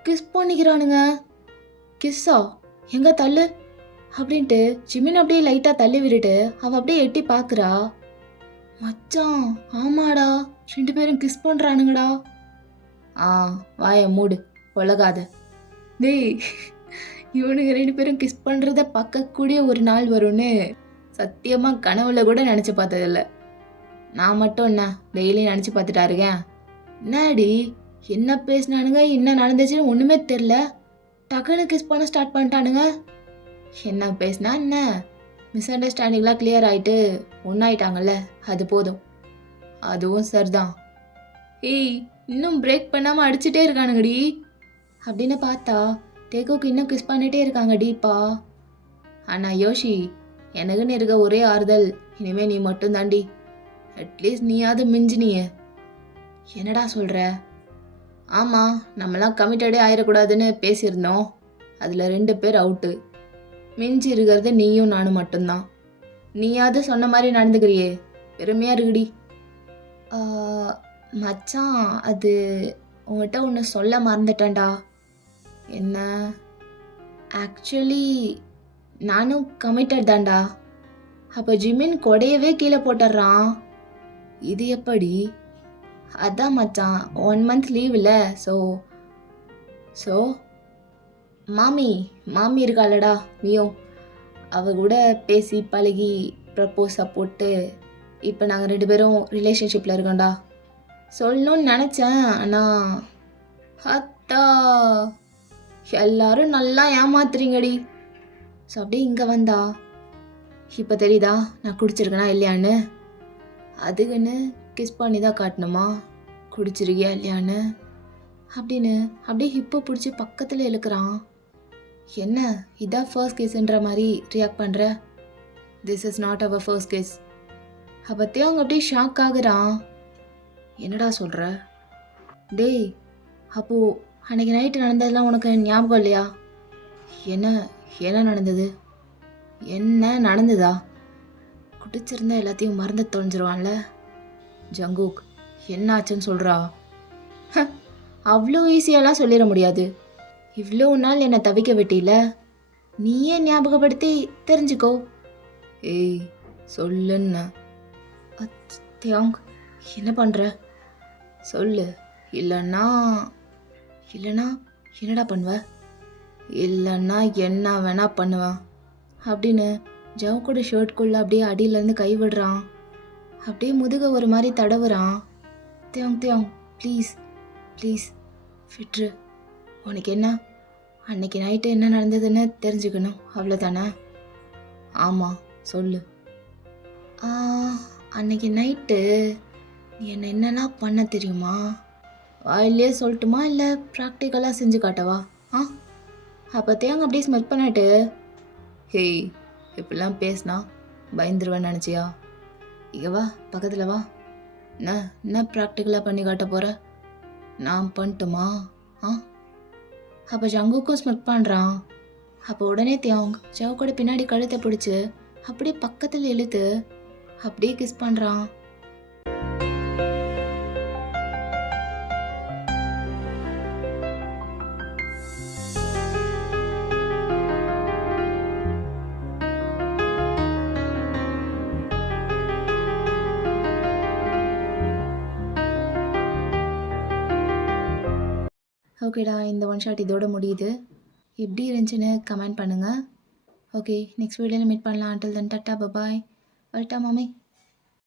கிஸ் பண்ணிக்கிறானுங்க. கிஸ்ஸா? எங்க தள்ளு அப்படின்ட்டு ஜிமின் அப்படியே லைட்டாக தள்ளி விட்டுட்டு அவள் அப்படியே எட்டி பார்க்குறா. மச்சான் ஆமாடா, 2 பேரும் கிஸ் பண்ணுறானுங்கடா. வாயை மூடு, உலகாத. டேய் இவனுங்க 2 பேரும் கிஸ் பண்ணுறத பார்க்கக்கூடிய ஒரு நாள் வரும்னு சத்தியமாக கனவுல கூட நினச்சி பார்த்ததில்ல. நான் மட்டும் என்ன டெய்லி நினச்சி பார்த்துட்டா இருக்கேன். என்னடி என்ன பேசினானுங்க, என்ன நடந்துச்சுன்னு ஒன்றுமே தெரில, டக்குன்னு கிஸ் பண்ண ஸ்டார்ட் பண்ணிட்டானுங்க. என்ன பேசினா என்ன, மிஸ் அண்டர்ஸ்டாண்டிங்லாம் கிளியர் ஆகிட்டு ஒன்றாயிட்டாங்கல்ல, அது போதும். அதுவும் சரிதான். ஏய் இன்னும் பிரேக் பண்ணாமல் அடிச்சுட்டே இருக்கானுங்கடி அப்படின்னு பார்த்தா டேகோக்கு இன்னும் கிஸ் பண்ணிகிட்டே இருக்காங்க டீப்பா. ஆனால் யோஷி, எனக்குன்னு இருக்க ஒரே ஆறுதல் இனிமே நீ மட்டும் தாண்டி. அட்லீஸ்ட் நீயாவது மிஞ்சினியே. என்னடா சொல்கிற? ஆமாம் நம்மளாம் கமிட்டடே ஆயிடக்கூடாதுன்னு பேசியிருந்தோம், அதில் 2 பேர் அவுட்டு, மிஞ்சி இருக்கிறது நீயும் நானும் மட்டும்தான். நீயாவது சொன்ன மாதிரி நடந்துக்கிறியே, பெருமையாக இருக்குடி. மச்சான் அது உங்கள்கிட்ட ஒன்று சொல்ல மறந்துட்டேன்டா. என்ன? ஆக்சுவலி நானும் கமிட்டட் தான்டா. அப்போ ஜிமின் கொடையவே கீழே போட்டுடுறான். இது எப்படி? அதான் மச்சான் 1 மந்த் லீவில். ஸோ ஸோ மாமி மாமி இருக்காளடா மியோ, அவ கூட பேசி பழகி ப்ரப்போஸை போட்டு இப்போ நாங்கள் 2 பேரும் ரிலேஷன்ஷிப்பில் இருக்கோம்டா. சொல்லணும்னு நினச்சேன், ஆனால் அத்தா எல்லாரும் நல்லா ஏமாத்துறீங்கடி. ஸோ அப்படியே இங்கே வந்தா இப்போ தெரியுதா நான் குடிச்சிருக்கேனா இல்லையான்னு. அதுக்குன்னு கிஸ் பண்ணி தான் காட்டணுமா குடிச்சிருக்கியா இல்லையான்னு அப்படின்னு அப்படியே ஹிப்பை பிடிச்சி பக்கத்தில் இழுக்கிறான். என்ன இதான் ஃபர்ஸ்ட் கேஸுன்ற மாதிரி ரியாக்ட் பண்ணுற? This is not our first case. அப்போத்தையும் அவங்க அப்படியே ஷாக் ஆகுறான். என்னடா சொல்கிற? டேய் அப்போது அன்றைக்கி நைட்டு நடந்ததெல்லாம் உனக்கு ஞாபகம் இல்லையா? என்ன என்ன நடந்தது? என்ன நடந்ததா? குடிச்சிருந்தா எல்லாத்தையும் மறந்து தொலைஞ்சிருவான்ல. ஜங்குக் என்ன ஆச்சுன்னு சொல்கிறா? அவ்வளோ ஈஸியாலாம் சொல்லிட முடியாது. இவ்வளோ நாள் என்னை தவிக்க விட்டில, நீயே ஞாபகப்படுத்தி தெரிஞ்சுக்கோ. ஏய் சொல்லுன்னு. தியாங் என்ன பண்ணுற? சொல்லு. இல்லைன்னா என்னடா பண்ணுவ? இல்லைன்னா என்ன வேணா பண்ணுவேன் அப்படின்னு ஜவுக்கோட ஷர்ட்குள்ளே அப்படியே அடியிலேருந்து கை விடுறான். அப்படியே முதுக ஒரு மாதிரி தடவுறான். தியாங் ப்ளீஸ் ப்ளீஸ் விட்ரு. உனக்கு என்ன அன்னைக்கு நைட்டு என்ன நடந்ததுன்னு தெரிஞ்சுக்கணும் அவ்வளோதானே? ஆமாம் சொல்லு. அன்னைக்கு நைட்டு நீ என்ன என்னெல்லாம் பண்ண தெரியுமா? வாயிலே சொல்லட்டுமா இல்லை ப்ராக்டிக்கலாக செஞ்சு காட்டவா? அப்போ தேங்க அப்படியே ஸ்மெல் பண்ணிட்டு, ஹேய் இப்படிலாம் பேசினா பயந்துருவேன்னு நினச்சியா? இங்கே வா பக்கத்தில் வா. என்ன ப்ராக்டிக்கலாக பண்ணி காட்ட போகிற? நான் பண்ணட்டுமா? அப்போ ஜங்குக்கும் ஸ்மெல் பண்ணுறான். அப்போ உடனே தியாங் ஜவுக்கோட பின்னாடி கழுத்தை பிடிச்சி அப்படியே பக்கத்தில் இழுத்து அப்படியே கிஸ் பண்ணுறான். ஓகேடா, இந்த ஒன் ஷாட் இதோட முடியுது. எப்படி இருந்துச்சுன்னு கமெண்ட் பண்ணுங்கள். ஓகே, நெக்ஸ்ட் வீடியோவில் மீட் பண்ணலாம். Until then tata bye bye. வரட்டா மாமி?